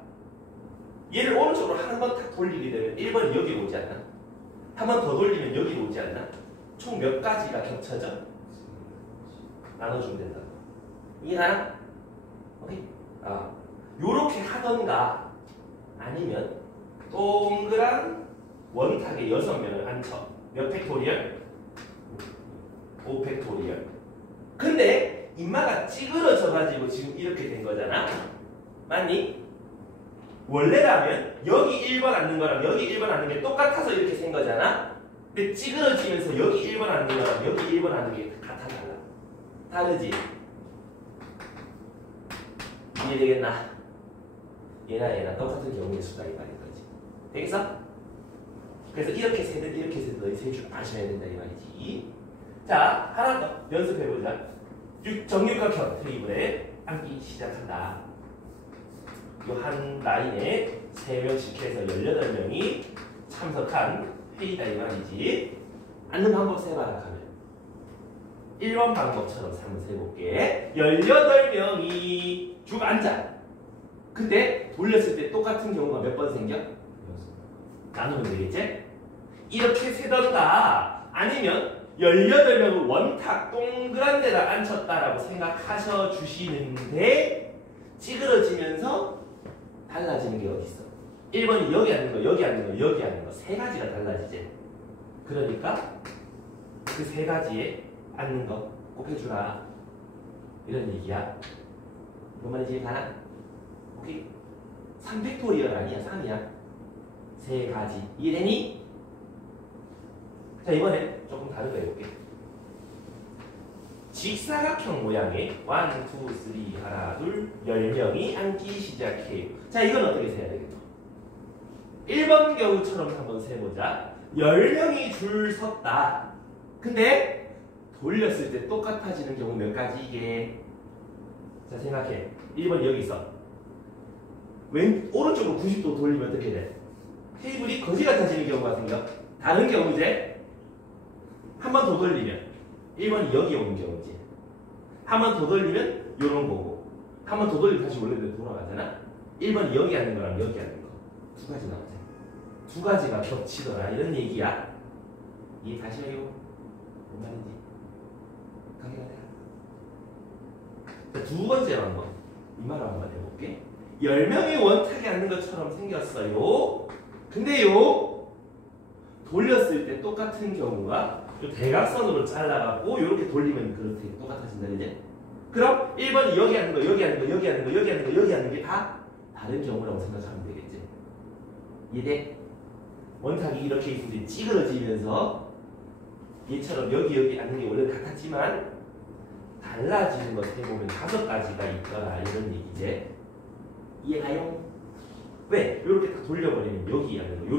얘를 오른쪽으로 한 번 탁 돌리게 되면 1번이 여기로 오지 않나? 한 번 더 돌리면 여기로 오지 않나? 총 몇 가지가 겹쳐져? 나눠주면 된다. 이해가나? 오케이? 요렇게 하던가 아니면 동그란 원탁에 6명을 앉혀. 몇 팩토리얼? 5팩토리얼. 근데 인마가 찌그러져가지고 지금 이렇게 된 거잖아? 맞니? 원래라면 여기 1번 앉는 거랑 여기 1번 앉는 게 똑같아서 이렇게 생 거잖아? 근데 찌그러지면서 여기 1번 앉는 거랑 여기 1번 앉는 게 같아 달라. 다르지? 이해되겠나? 얘나 똑같은 경우의 수다 이 말인 거지. 되겠어? 그래서 이렇게 세든 이렇게 세든 너희 세 줄 아셔야 된다 이 말이지. 자, 하나 더 연습해보자. 정육각형 테이블에 앉기 시작한다. 이 한 라인에 3명씩 해서 18명이 참석한 회의다 이 말이지. 앉는 방법 세봐라 하면 1번 방법처럼 한번 세볼게. 18명이 쭉 앉아. 근데 돌렸을 때 똑같은 경우가 몇 번 생겨? 나누면 되겠지? 이렇게 세던가 아니면 18명을 원탁 동그란 데다 앉혔다라고 생각하셔 주시는데 찌그러지면서 달라지는 게 어디 있어? 1번이 여기 앉는 거, 여기 앉는 거, 여기 앉는 거 세 가지가 달라지지. 그러니까 그 세 가지에 앉는 거 꼭 해주라. 이런 얘기야. 뭔 말인지 이해가나? 오케이. 3팩토리얼 아니야, 3이야. 세 가지. 이해되니? 자, 이번에 조금 다른 거 해볼게. 직사각형 모양의 1, 2, 3, 하나, 둘, 10명이 앉기 시작해요. 자, 이건 어떻게 세야 되겠어? 1번 경우처럼 한번 세보자. 10명이 줄 섰다. 근데 돌렸을 때 똑같아지는 경우 몇 가지 이게? 자, 생각해. 1번이 여기 있어. 오른쪽으로 90도 돌리면 어떻게 돼? 테이블이 거지 같아지는 경우가 생겨. 다른 경우 이제 한 번 더 돌리면 1번이 여기 오는 경우지. 한 번 더 돌리면 요런 거고, 한 번 더 돌리면 다시 원래대로 돌아가잖아. 1번이 여기 앉는 거랑 여기 앉는 거 두 가지 나오지. 두 가지가 겹치더라 이런 얘기야. 이해 다시 해요. 뭔 말인지 가게 가자. 두 번째 방법 이 말을 한번 해볼게. 10명이 원탁에 앉는 것처럼 생겼어요. 근데요 돌렸을 때 똑같은 경우가 요 대각선으로 잘라갖고 이렇게 돌리면 그렇게 똑같아진다 이제. 그럼 1번이 여기 앉는 거, 여기 앉는 거, 여기 앉는 거, 여기 앉는 거, 여기 앉는 게 다 다른 경우라고 생각하면 되겠지. 이해? 원탁이 이렇게 있으면 찌그러지면서 얘처럼 여기 앉는 게 원래 같았지만 달라지는 것 해보면 5가지가 있더라 이런 얘기지. 이해가요? 왜? 이렇게 다 돌려버리면 여기 앉는 거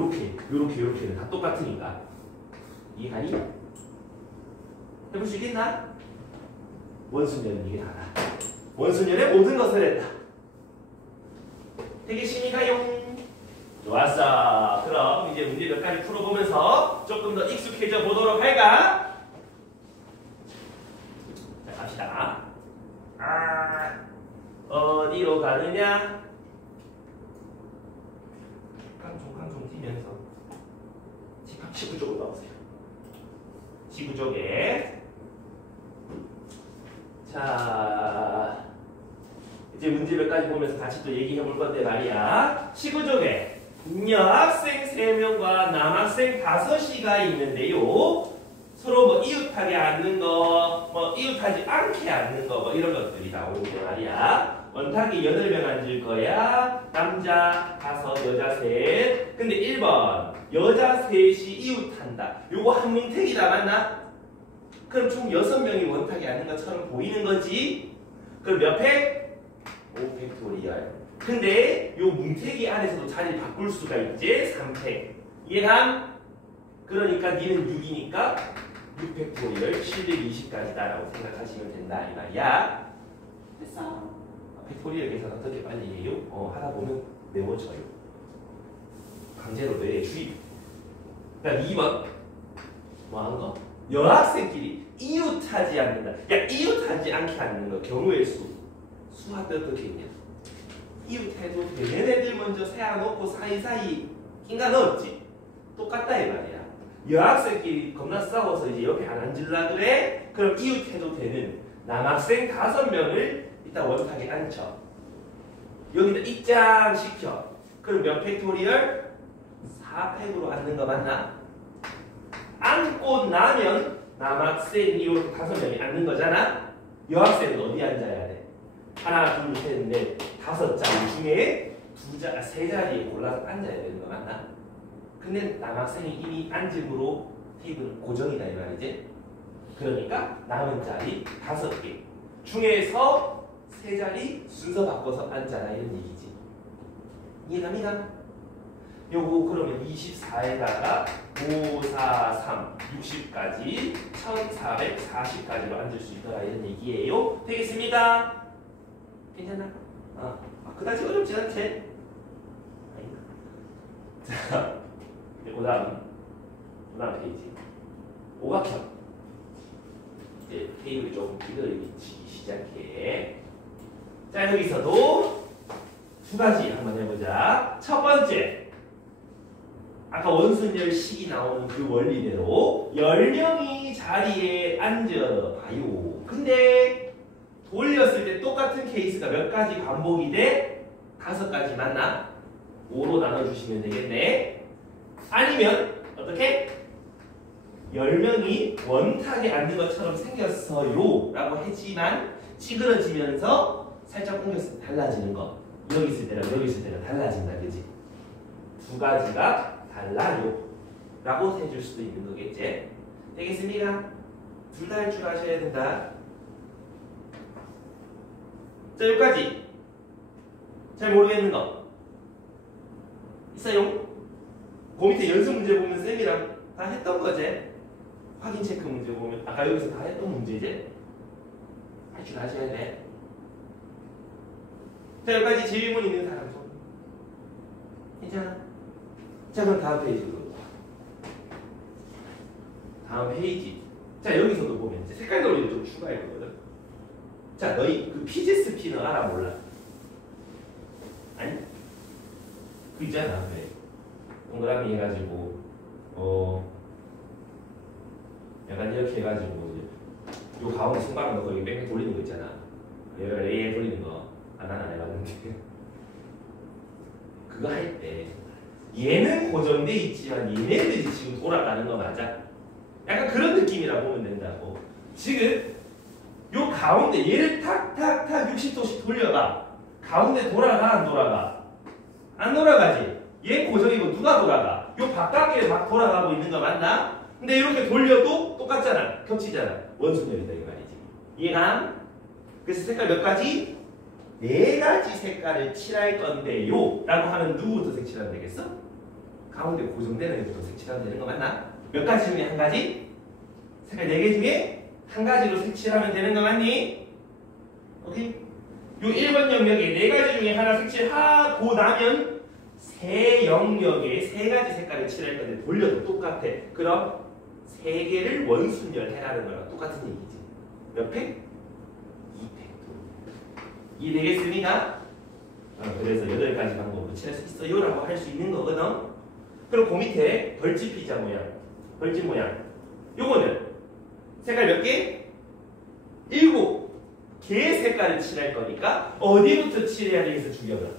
요렇게는 다 똑같으니까. 이해가니? 해볼 수 있겠나? 원순열은 이게 다다. 원순열의 모든 것을 했다. 되겠습니까요? 좋았어. 그럼 이제 문제 몇 가지 풀어보면서 조금 더 익숙해져 보도록 할까? 자, 갑시다. 어디로 가느냐? 깡총깡총 뛰면서 집합 19쪽으로 나오세요. 19쪽에 자 이제 문제 몇 가지 보면서 같이 또 얘기해 볼 건데 말이야. 19쪽에 여학생 3명과 남학생 5이가 있는데요. 서로 뭐 이웃하게 앉는 거, 뭐 이웃하지 않게 앉는 거, 뭐 이런 것들이 나오는데 말이야. 원탁이 8명 앉을 거야. 남자 5, 여자 3. 근데 1번 여자 3이 이웃한다. 요거 한 뭉택이다 맞나? 그럼 총 6명이 원탁에 앉는 것처럼 보이는 거지. 그럼 몇 팩? 5팩토리얼. 근데 요 뭉태기 안에서도 자리를 바꿀 수가 있지. 3팩. 이해감? 그러니까 니는 6이니까 6팩토리얼 720까지다라고 생각하시면 된다 이 말이야. 됐어. 팩토리얼 계산 어떻게 빨리 해요? 하다 보면 외워져요. 강제로 뇌에 주입. 그다음 2번 뭐 하는 거? 여학생끼리 이웃하지 않는다. 야, 이웃하지 않게 앉는 거 경우의 수할 때 어떻게 했냐? 이웃해도 되는 애들 먼저 세워놓고 사이사이 인간 넣었지. 똑같다 이 말이야. 여학생끼리 겁나 싸워서 이제 옆에 안 앉을라 그래? 그럼 이웃해도 되는 남학생 5명을 이따 원탁에 앉혀. 여기다 입장시켜. 그럼 몇 팩토리얼? 4팩으로 앉는 거 맞나? 앉고 나면 남학생이 이렇게 5명이 앉는 거잖아? 여학생은 어디 앉아야 돼? 하나, 둘, 셋, 넷, 5자리 중에 3자리에 골라서 앉아야 되는 거 맞나? 근데 남학생이 이미 앉음으로 테이블은 고정이다 이 말이지? 그러니까 남은 자리 5개 중에서 3자리 순서 바꿔서 앉아라 이런 얘기지. 이해갑니까? 요거 그러면 24에다가 5, 4, 3, 60까지 1440까지로 앉을 수 있더라 이런 얘기예요. 되겠습니다. 괜찮아? 그다지 어렵지 않지? 자, 그 다음 페이지. 오각형. 이제 테이블이 조금 길어지기 시작해. 자, 여기서도 두 가지 한번 해보자. 첫 번째, 아까 원순열 식이 나오는 그 원리대로 연령이 자리에 앉아봐요. 근데 돌렸을 때 똑같은 케이스가 몇 가지 반복이 돼? 5가지 맞나? 5로 나눠주시면 되겠네. 아니면 어떻게? 10명이 원탁에 앉는 것처럼 생겼어요 라고 했지만 찌그러지면서 살짝 옮겼을 때 달라지는 거. 여기 있을 때랑 여기 있을 때랑 달라진다, 그지? 두 가지가 달라요 라고 해줄 수도 있는 거겠지? 되겠습니까? 둘 다 할 줄 아셔야 된다. 자, 여기까지 잘 모르겠는 거 있어요? 그 밑에 연습 문제 보면 쌤이랑 다 했던 거지? 확인 체크 문제 보면 아까 여기서 다 했던 문제지? 할 줄 아셔야 돼. 자, 여기까지 질문 있는 사람 손. 괜찮아? 자, 그럼 다음 페이지로. 다음 페이지. 자, 여기서도 보면 이제 색깔 놀이를 좀 추가했거든. 자, 너희 그 피지 스피너 알아 몰라? 아니? 그 있잖아. 왜? 동그라미 해가지고 약간 이렇게 해가지고 이제 요 가운데 손가락 넣고 여기 뺑뺑 돌리는 거 있잖아. 얘를 A 돌리는 거. 난 안 해봤는데 그거 할 때 얘는 고정돼 있지만 얘네들이 지금 돌아가는 거 맞아? 약간 그런 느낌이라 보면 된다고. 지금 요 가운데 얘를 탁탁탁 60도씩 돌려봐. 가운데 돌아가 안 돌아가? 안 돌아가지? 얘 고정이고 누가 돌아가? 요 바깥에 막 돌아가고 있는 거 맞나? 근데 이렇게 돌려도 똑같잖아. 겹치잖아. 원순열이다 이 말이지. 이해가? 그래서 색깔 몇 가지? 4가지 색깔을 칠할 건데요 라고 하면 누구부터 색칠하면 되겠어? 가운데 고정되는 애부터 색칠하면 되는 거 맞나? 몇 가지 중에 한 가지? 색깔 4개 중에 한 가지로 색칠하면 되는 거 맞니? 오케이? 요 1번 영역에 4가지 중에 하나 색칠하고 나면 새 영역에 3가지 색깔을 칠할 건데 돌려도 똑같아. 그럼 3개를 원순열 해라는 거랑 똑같은 얘기지. 몇 팩? 이해되겠습니까? 그래서 8가지 방법으로 칠할 수 있어요 라고 할 수 있는 거거든. 그럼 그 밑에 벌집 피자 모양, 벌집 모양 요거는 색깔 몇 개? 7개의 색깔을 칠할 거니까 어디부터 칠해야 되겠어, 주경은?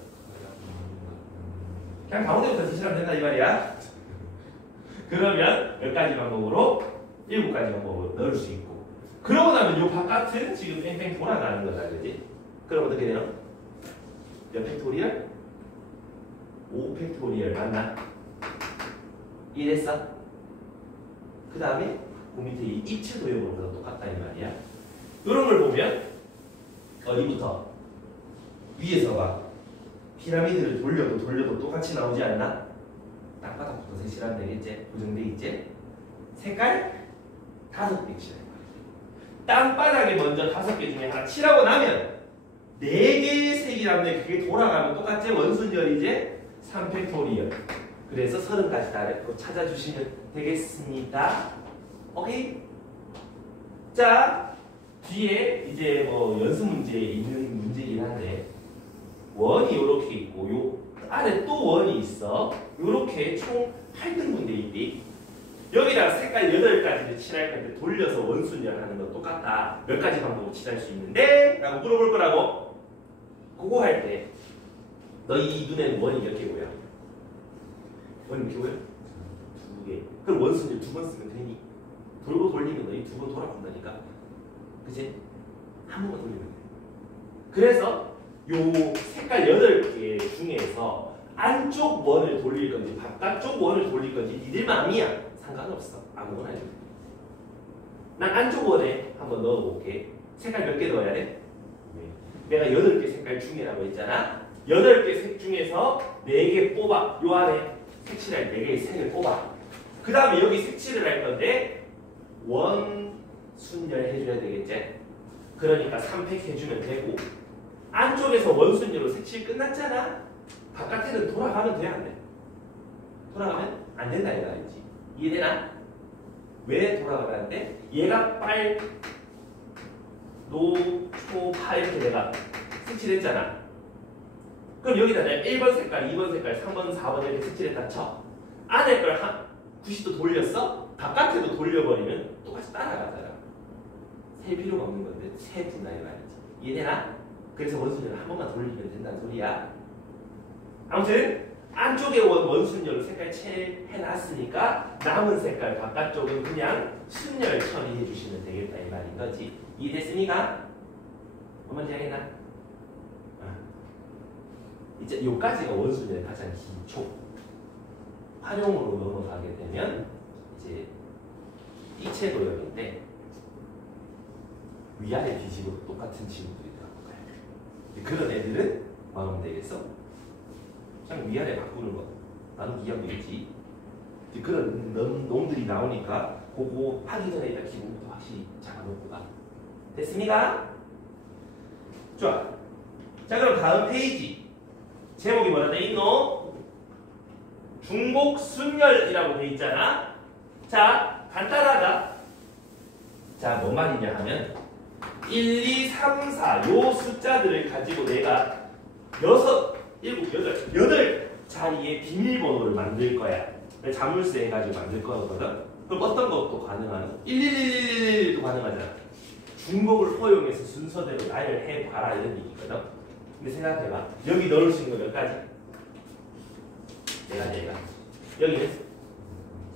그냥 가운데부터 칠하면 된다 이 말이야. 그러면 몇 가지 방법으로? 7가지 방법으로 넣을 수 있고, 그러고 나면 요 바깥은 지금 뺑뺑 돌아가는 거다, 그지? 그럼 어떻게 되나? 몇 팩토리얼? 5팩토리얼 맞나? 이해됐어? 그 다음에 그 밑에 이 입체 도형으로 똑같다 이 말이야. 이런 걸 보면 어디부터? 위에서 봐. 피라미드를 돌려도 똑같이 나오지 않나? 땅바닥부터 색칠하면 되겠지? 고정돼 있지? 색깔 5개 칠할 거야. 땅바닥에 먼저 5개 중에 하나 칠하고 나면 4개의 색이라면 그게 돌아가면 똑같지? 원순열이지? 3팩토리얼. 그래서 30가지 다 찾아주시면 되겠습니다. 오케이? 자, 뒤에 이제 뭐 연습 문제에 있는 문제긴 한데 원이 이렇게 있고 요 아래 또 원이 있어. 요렇게 총 8등분돼 있디. 여기다가 색깔 8가지를 칠할 건데 돌려서 원순열 하는 건 똑같다. 몇 가지 방법으로 칠할 수 있는데? 라고 물어볼 거라고. 그거 할 때 너희 눈에는 원이 몇 개 보여? 원이 몇 개 보여? 2개. 그럼 원순열 2번 쓰면 되니? 돌고 돌리면 너희 2번 돌아간다니까. 그치? 한 번만 돌리면 돼. 그래서 요 색깔 8개 중에서 안쪽 원을 돌릴 건지 바깥쪽 원을 돌릴 건지 니들 마음이야. 상관없어. 아무거나 해도 돼. 난 안쪽 원에 한번 넣어볼게. 색깔 몇 개 넣어야 돼? 내가 8개 색깔 중에라고 했잖아. 8개 색 중에서 4개 뽑아. 요 안에 색칠할 4개의 색을 뽑아. 그 다음에 여기 색칠을 할 건데 원순열 해줘야 되겠지? 그러니까 3팩 해주면 되고, 안쪽에서 원순열로 색칠 끝났잖아. 바깥에는 돌아가면 돼, 안 돼? 돌아가면 안 된다 이거 알지? 이해되나? 왜 돌아가면 안 돼? 얘가 노, 초, 파 이렇게 내가 색칠했잖아. 그럼 여기다 내가 1번 색깔, 2번 색깔, 3번, 4번 이렇게 색칠했다 쳐. 안에 걸 한 90도 돌렸어? 바깥에도 돌려버리면 똑같이 따라가잖아. 셀 필요가 없는 건데 세 분다 이 말이지. 이해되나? 그래서 원순열을 한 번만 돌리면 된다는 소리야. 아무튼 안쪽에 원순열로 색깔 칠해놨으니까 남은 색깔 바깥쪽은 그냥 순열 처리해 주시면 되겠다 이 말인 거지. 이해됐습니까? 뭔 말인지 알겠나? 이제 요까지가 원순열의 가장 기초. 활용으로 넘어가게 되면 이제 띠체 도형인데 위아래 뒤집어도 똑같은 친구들이 나올 거야. 그런 애들은 뭐 하면 되겠어? 그냥 위아래 바꾸는 거 나누기 하고 있지. 그런 놈들이 나오니까 그거 하기 전에 일단 기본부터 확실히 잡아놓고 가. 됐습니까? 좋아. 자 그럼 다음 페이지 제목이 뭐라 돼 있노? 중복순열이라고 돼 있잖아. 자 간단하다. 자 뭔 말이냐 하면 1, 2, 3, 4 요 숫자들을 가지고 내가 6, 7, 8 자리의 비밀번호를 만들 거야. 자물쇠 해가지고 만들 거거든. 그럼 어떤 것도 가능한 11111도 가능하잖아. 중복을 허용해서 순서대로 나열해봐라 이런 얘기거든. 근데 생각해봐. 여기 넣을 수 있는 거 몇 가지? 내가 여기는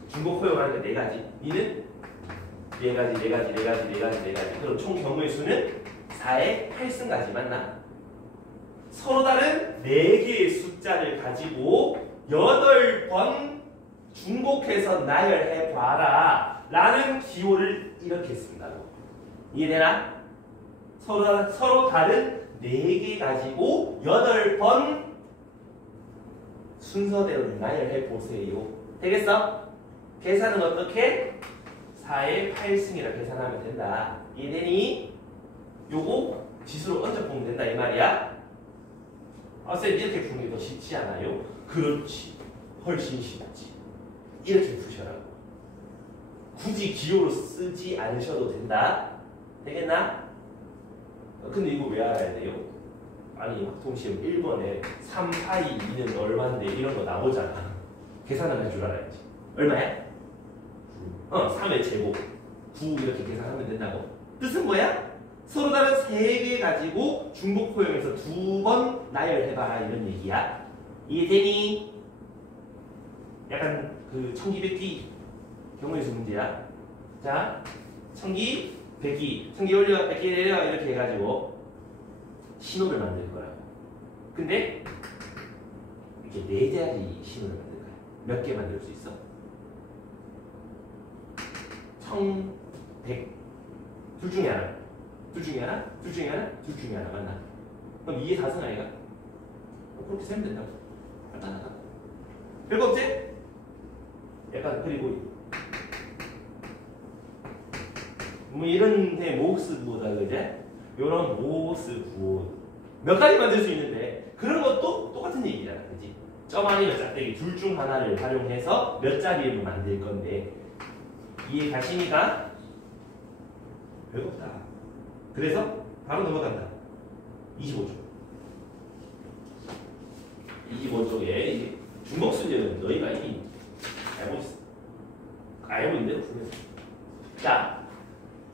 중복 허용하는 게 4가지. 니는 4가지. 그럼 총 경우의 수는 4의 8승까지 맞나? 서로 다른 4개의 숫자를 가지고 8번 중복해서 나열해봐라 라는 기호를 이렇게 쓴다고. 이해되나? 서로 다른 4개 가지고 8번 순서대로 나열해보세요. 되겠어? 계산은 어떻게? 4의 8승이라 계산하면 된다. 이해되니? 요거 지수로 얹어보면 된다 이 말이야. 쌤 이렇게 푸는 게 더 쉽지 않아요? 그렇지. 훨씬 쉽지. 이렇게 푸셔라고. 굳이 기호로 쓰지 않으셔도 된다. 되겠나? 근데 이거 왜 알아야 돼요? 아니 확통시험 1번에 3, 4, 2, 2는 얼마인데 이런 거 나오잖아. 계산을 해줄 알아야지. 얼마야? 3의 제곱 9 이렇게 계산하면 된다고. 뜻은 뭐야? 서로 다른 3개 가지고 중복 포용해서 2번 나열해봐라 이런 얘기야. 이해되니? 약간 그 청기백기 경우의 수 문제야. 자, 청기, 백기, 청기 올려, 백기 내려 이렇게 해가지고 신호를 만들 거라고. 근데 이렇게 4자리 신호를 만들 거야. 몇 개 만들 수 있어? 1000, 100. 둘 중에 하나. 둘 중에 하나 맞나? 그럼 2의 4승 아이가? 그렇게 세면 된다고. 간단하다. 별거 없지? 약간 그리고 뭐 이런 데 모습보다 그제? 요런 모습 몇 가지 만들 수 있는데 그런 것도 똑같은 얘기잖아. 그지? 점 아니면 짝대기 둘 중 하나를 활용해서 몇 자리를 만들 건데 이해 가시니까? 별거 없다. 그래서 바로 넘어간다. 25쪽. 25쪽에 중복순열은 너희가 이미 알고 있어. 알고 있는 대로 풀면 돼. 자,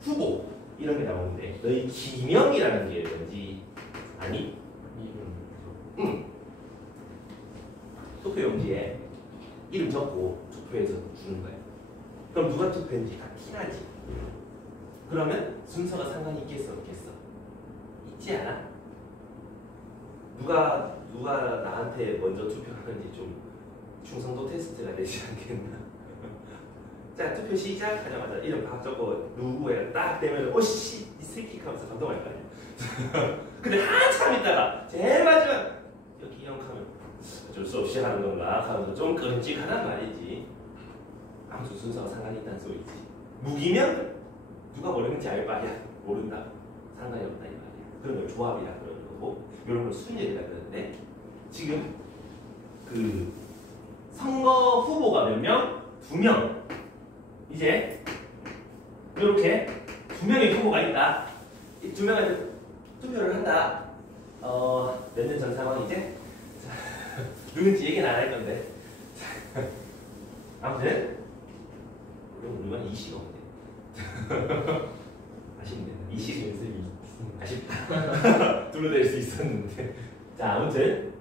후보 이런 게 나오는데 너희 기명이라는 게 뭔지 아니? 응. 투표용지에 이름 적고 투표해서 주는 거야. 그럼 누가 투표했는지 다 티나지. 그러면 순서가 상관이 있겠어 없겠어? 있지 않아? 누가 나한테 먼저 투표하는지 좀 충성도 테스트가 되지 않겠나? 자 투표 시작하자마자 이름 박 적고 누구야 딱 되면 오씨 이 새끼 하면서 감동할 거 아니야. 근데 한참 있다가 제일 마지막 여기 영하면 어쩔 수 없이 하는 건가 하면서 좀 끔찍하단 말이지. 아무튼 순서가 상관이 있다는 소리지. 무기면 누가 모르는지 알 바야. 모른다. 상관이 없다 이 말이야. 그런 걸 조합이라 그러는 거고 이런 걸 순열이라 그러는데 지금 그 선거 후보가 몇 명? 2명. 이제 이렇게 2명의 후보가 있다. 이 두 명한테 투표를 한다. 몇 년 전 상황이지? 누군지 얘기는 안 할 건데. 아무튼 우리만 20이 없네. 아쉽네. 20 연습이 아쉽다. 둘러댈 수 있었는데. 자, 아무튼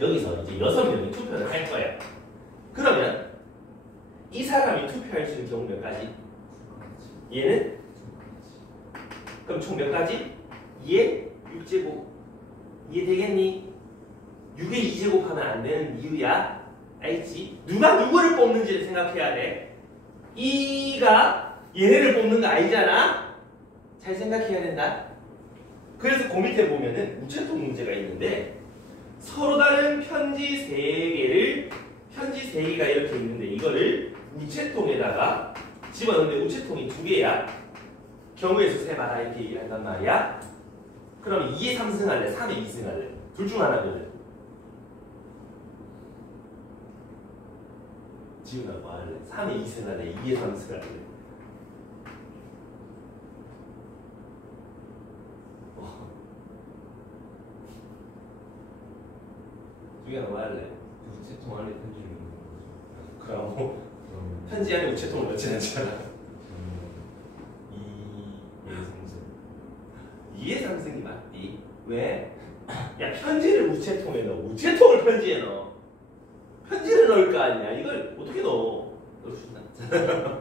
여기서 이제 6명이 투표를 할 거예요. 그러면 이 사람이 투표할 수 있는 경우 몇 가지? 얘는? 그럼 총 몇 가지? 2의 6제곱. 이해되겠니? 6의 2제곱 하면 안 되는 이유야. 알지? 누가 누구를 뽑는지를 생각해야 돼. 2가 얘네를 뽑는 거 아니잖아? 잘 생각해야 된다. 그래서 그 밑에 보면은 우체통 문제가 있는데 서로 다른 편지 3개를 편지 3개가 이렇게 있는데 이거를 우체통에다가 집어넣는데 우체통이 2개야. 경우의 수 세마다 이렇게 얘기한단 말이야. 그럼 2에 3승 할래? 3에 2승 할래? 둘 중 하나거든. 지훈아 뭐 할래? 3에 2승 할래? 2에 3승 할래? 지훈아 뭐 할래? 우체통 안에 편지를 넣는 거죠. 그럼 뭐 편지 안에 우체통을 넣지 않잖아. 2의 3승이 맞디? 왜? 야 편지를 우체통에 넣어. 우체통을 편지에 넣어. 편지를 넣을 거 아니야. 이걸 어떻게 넣어? 넣을 수 있나?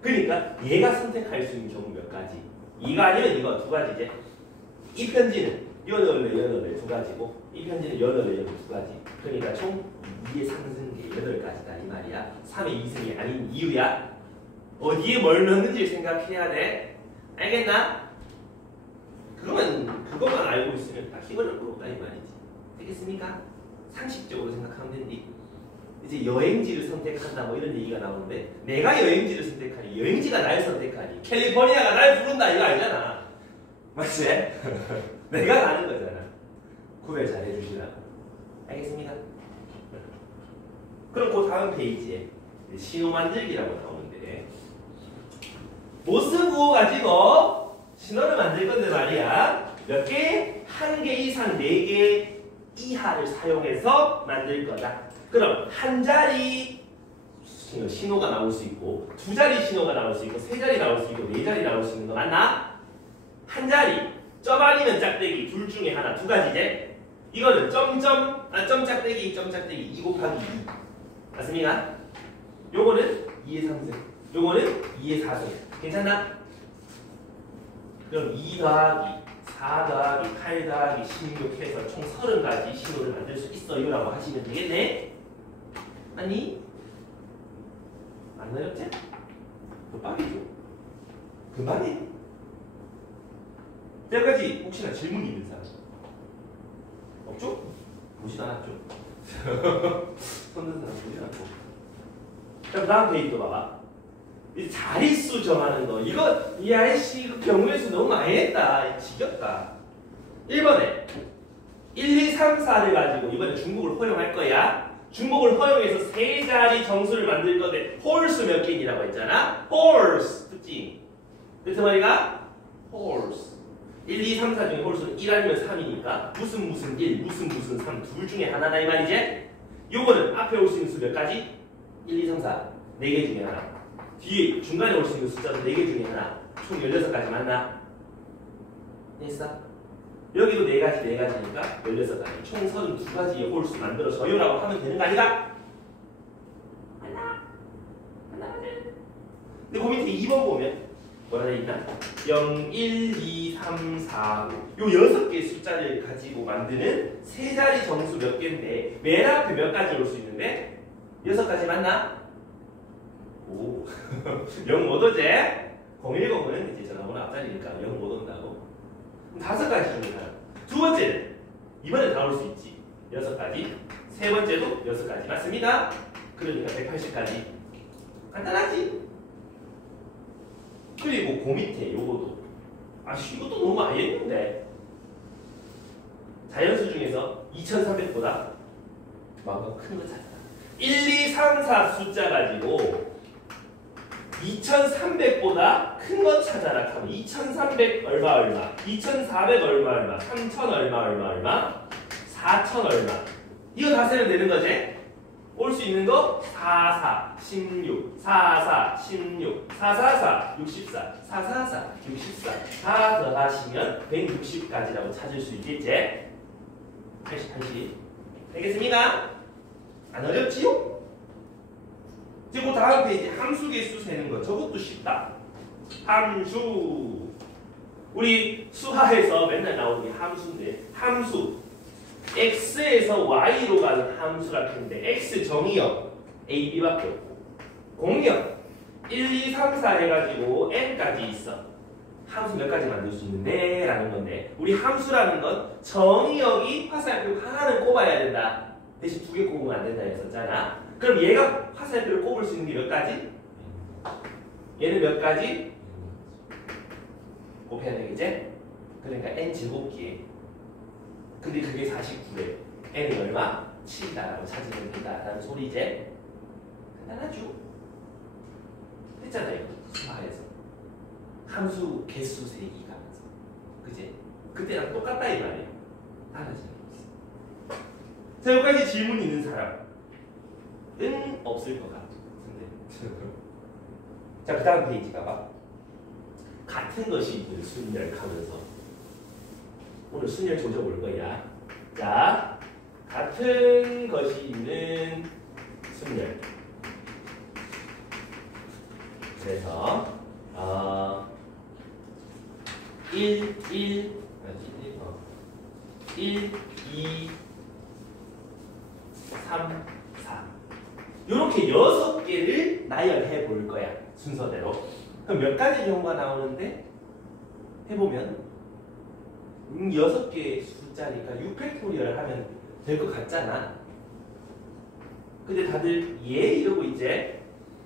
그러니까 얘가 선택할 수 있는 경우 몇 가지? 이거 아니면 이거 두 가지지. 이 편지는 이거 넣을래 이거 넣을래 두 가지고 이 편지는 이거 넣을래 이거 두 가지. 그러니까 총 2의 3승 8가지다 이 말이야. 3의 2승이 아닌 이유야. 어디에 뭘 넣는지 생각해야 돼. 알겠나? 그것만 알고 있으면 다 힘을 얻고 없다 이 말이지. 되겠습니까? 상식적으로 생각하면 된디. 이제 여행지를 선택한다 뭐 이런 얘기가 나오는데 내가 여행지를 선택하니 여행지가 날 선택하니 캘리포니아가 날 부른다 이거 알잖아. 맞지? 내가 가는 거잖아. 구별 잘 해주시라고. 알겠습니까? 그럼 그 다음 페이지에 신호 만들기라고 나오는데 모스 구호 가지고 신호를 만들 건데 말이야. 몇 개? 1개 이상 4개 이하를 사용해서 만들 거다. 그럼 한 자리 신호가 나올 수 있고 두 자리 신호가 나올 수 있고 세 자리 나올 수 있고 네 자리 나올 수 있는 거 맞나? 한 자리 점 아니면 짝대기 둘 중에 하나 두 가지제. 이거는 점 짝대기 2 곱하기 2 맞습니까? 요거는 2의 3승 요거는 2의 4승 괜찮나? 그럼 2 더하기 4 더하기 8 더하기 16 해서 총 30가지 신호를 만들 수 있어요 라고 하시면 되겠네? 아니? 안 어렵지? 금방이죠. 금방이 여기까지 혹시나 질문 있는 사람 없죠? 보지도 않았죠? 손든 사람 보지 않고. 자, 그 다음 페이지 또 봐봐. 이 자릿수 정하는 거. 이거, 이 아이씨, 이거 경우의 수 너무 많이 했다. 지겹다. 1번에 1, 2, 3, 4를 가지고 이번에 중복을 허용할 거야. 중복을 허용해서 세 자리 정수를 만들 건데, 홀수 몇 개이라고 했잖아? 홀스. 듣지? 그래서 말이가? 홀스. 1, 2, 3, 4 중에 홀수는 1 아니면 3이니까 무슨 1, 무슨 3 둘 중에 하나다 이 말이지? 요거는 앞에 올 수 있는 수 몇 가지? 1, 2, 3, 4 4개 중에 하나. 뒤에 중간에 올 수 있는 숫자도 4개 중에 하나. 총 16가지 맞나? 됐어? 여기도 4가지니까 16가지. 총 32가지의 홀수 만들어줘요라고 하면 되는 거 아닌가? 하나. 근데 그 밑에 2번 보면 뭐라 되어있나? 0, 1, 2, 3, 4, 5. 요 6개의 숫자를 가지고 만드는 세 자리 정수 몇 개인데 맨 앞에 몇 가지 올 수 있는데 6가지 맞나? 오. 0 못 오지? 010은 이제 전화번호 앞자리니까 0 못 온다고. 5가지 중에 하나. 두 번째는 이번에 다 올 수 있지. 6가지. 세 번째도 6가지. 맞습니다. 그러니까 180가지. 간단하지? 그리고 그 밑에 요것도 이것도 너무 많이 했는데 자연수 중에서 2300보다 마음가 큰 거 찾다. 1, 2, 3, 4 숫자 가지고 2300보다 큰 거 찾아라 하면 2300 얼마 얼마, 2400 얼마 얼마, 3000 얼마 얼마 얼마, 4000 얼마. 이거 다 세면 되는 거지? 올 수 있는 거 44, 16, 44, 16, 444, 64, 444, 64. 다 더하시면 160까지라고 찾을 수 있겠지? 80, 80. 되겠습니까? 안 어렵지요? 이제 그 다음 페이지 함수 개수 세는 거. 저것도 쉽다. 함수. 우리 수하에서 맨날 나오는 게 함수인데, 함수. x에서 y로 가는 함수라 했는데 x 정의역 a, b밖에 없고 공역 1, 2, 3, 4 해가지고 n까지 있어. 함수 몇 가지 만들 수 있는데 라는 건데, 우리 함수라는 건 정의역이 화살표 하나는 꼽아야 된다. 대신 2개 꼽으면 안 된다 했었잖아. 그럼 얘가 화살표를 꼽을 수 있는 게 몇 가지? 얘는 몇 가지? 곱해야 되겠지? 그러니까 n 제곱기에. 근데 그게 49래. n이 얼마? 7이다라고 찾으면 된다라는 소리지. 간단하죠? 했잖아 이거 수학에서. 함수 개수 세기 가면서. 그지? 그때랑 똑같다 이 말이에요. 달라지는 거 없어. 자, 여기까지 질문 있는 사람? 은 없을 것 같은데. 자, 그 다음 페이지 가봐. 같은 것이 있는 순열 하면서 오늘 순열 조져볼 거야. 자, 같은 것이 있는 순열. 그래서 1, 2, 3, 4 이렇게 6개를 나열해 볼 거야. 순서대로. 그럼 몇 가지 경우가 나오는데 해보면 6개의 숫자니까 6팩토리얼 하면 될 것 같잖아. 근데 다들 예 이러고 있지?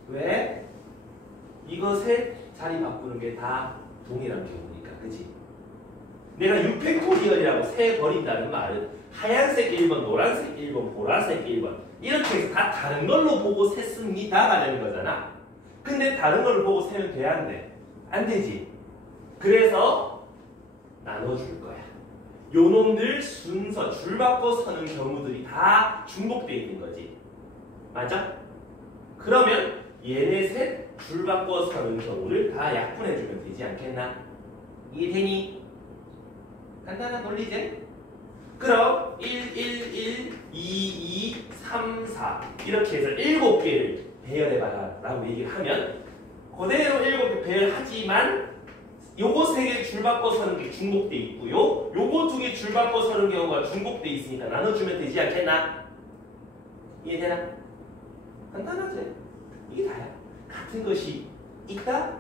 왜? 이거 셋 자리 바꾸는 게 다 동일한 경우니까. 그치? 내가 6팩토리얼이라고 세 버린다는 말은 하얀색 1번, 노란색 1번, 보라색 1번 이렇게 해서 다 다른 걸로 보고 셌습니다가 되는 거잖아. 근데 다른 걸로 보고 세면 돼, 안 돼? 안 되지. 그래서 나눠줄 거야. 요놈들 순서 줄 바꿔 서는 경우들이 다 중복되어 있는 거지. 맞아? 그러면 얘네 셋 줄 바꿔 서는 경우를 다 약분해주면 되지 않겠나? 이해되니? 간단한 논리지? 그럼 1, 1, 1, 2, 2, 3, 4 이렇게 해서 7개를 배열해봐라 라고 얘기를 하면 그대로 7개 배열하지만 요거 3개 줄 바꿔 서는 게 중복돼 있고요. 요거 2개 줄 바꿔 서는 경우가 중복돼 있으니까 나눠주면 되지 않겠나? 이해되나? 간단하지? 이게 다야. 같은 것이 있다?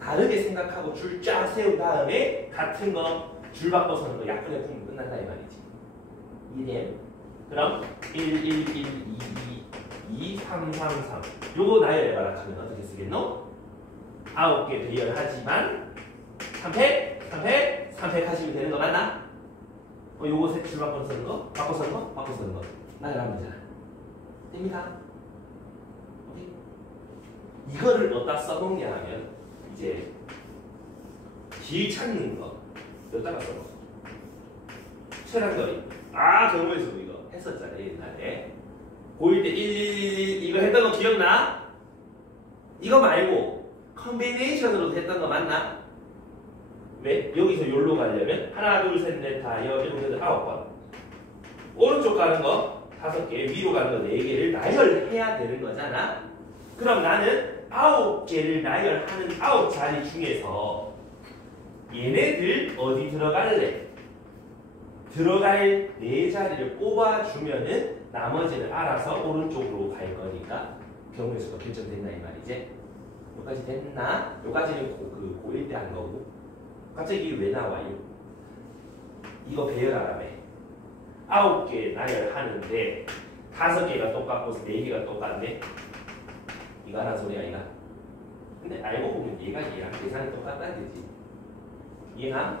다르게 생각하고 줄 쫙 세운 다음에 같은 거 줄 바꿔 서는 거 약분해 보면 끝난다 이 말이지. 이해돼? 그럼 1, 1, 1, 2, 2, 2, 3, 3, 3 요거 나열해봐라 하면 어떻게 쓰겠노? 9개 배열하지만 3팩, 3팩, 3팩 하시면 되는 거 맞나? 요거 셋 줄 바꿔 서는 거? 바꿔 서는 거? 바꿔 서는 거 나열하면 되잖아. 됩니다. 오케이? 이거를 어디다 써놓냐 하면 이제 길 찾는 거 여기다가 써놓고 최랑거리 경우에서 이거 했었잖아 옛날에 고1 때 1, 1, 1 이거 했던 거 기억나? 이거 말고 컨비네이션으로 했던 거 맞나? 왜? 여기서 여기로 가려면 하나 둘 셋 넷 다 여 일곱 여덟 9번 오른쪽 가는 거 5개 위로 가는 거 4개를 나열해야 되는 거잖아. 그럼 나는 9개를 나열하는 9자리 중에서 얘네들 어디 들어갈래? 들어갈 4자리를 뽑아주면은 나머지는 알아서 오른쪽으로 갈 거니까 경우의 수가 결정됐나 이 말이지. 여기까지 됐나? 여기까지는 고1 때 한 거고 갑자기 이게 왜 나와요? 이거 배열하라며. 9개 나열하는데 5개가 똑같고 4개가 똑같네. 이거 하나 소리야 이거. 근데 알고 보면 얘가 얘랑 계산이 똑같다는 거지. 이해나?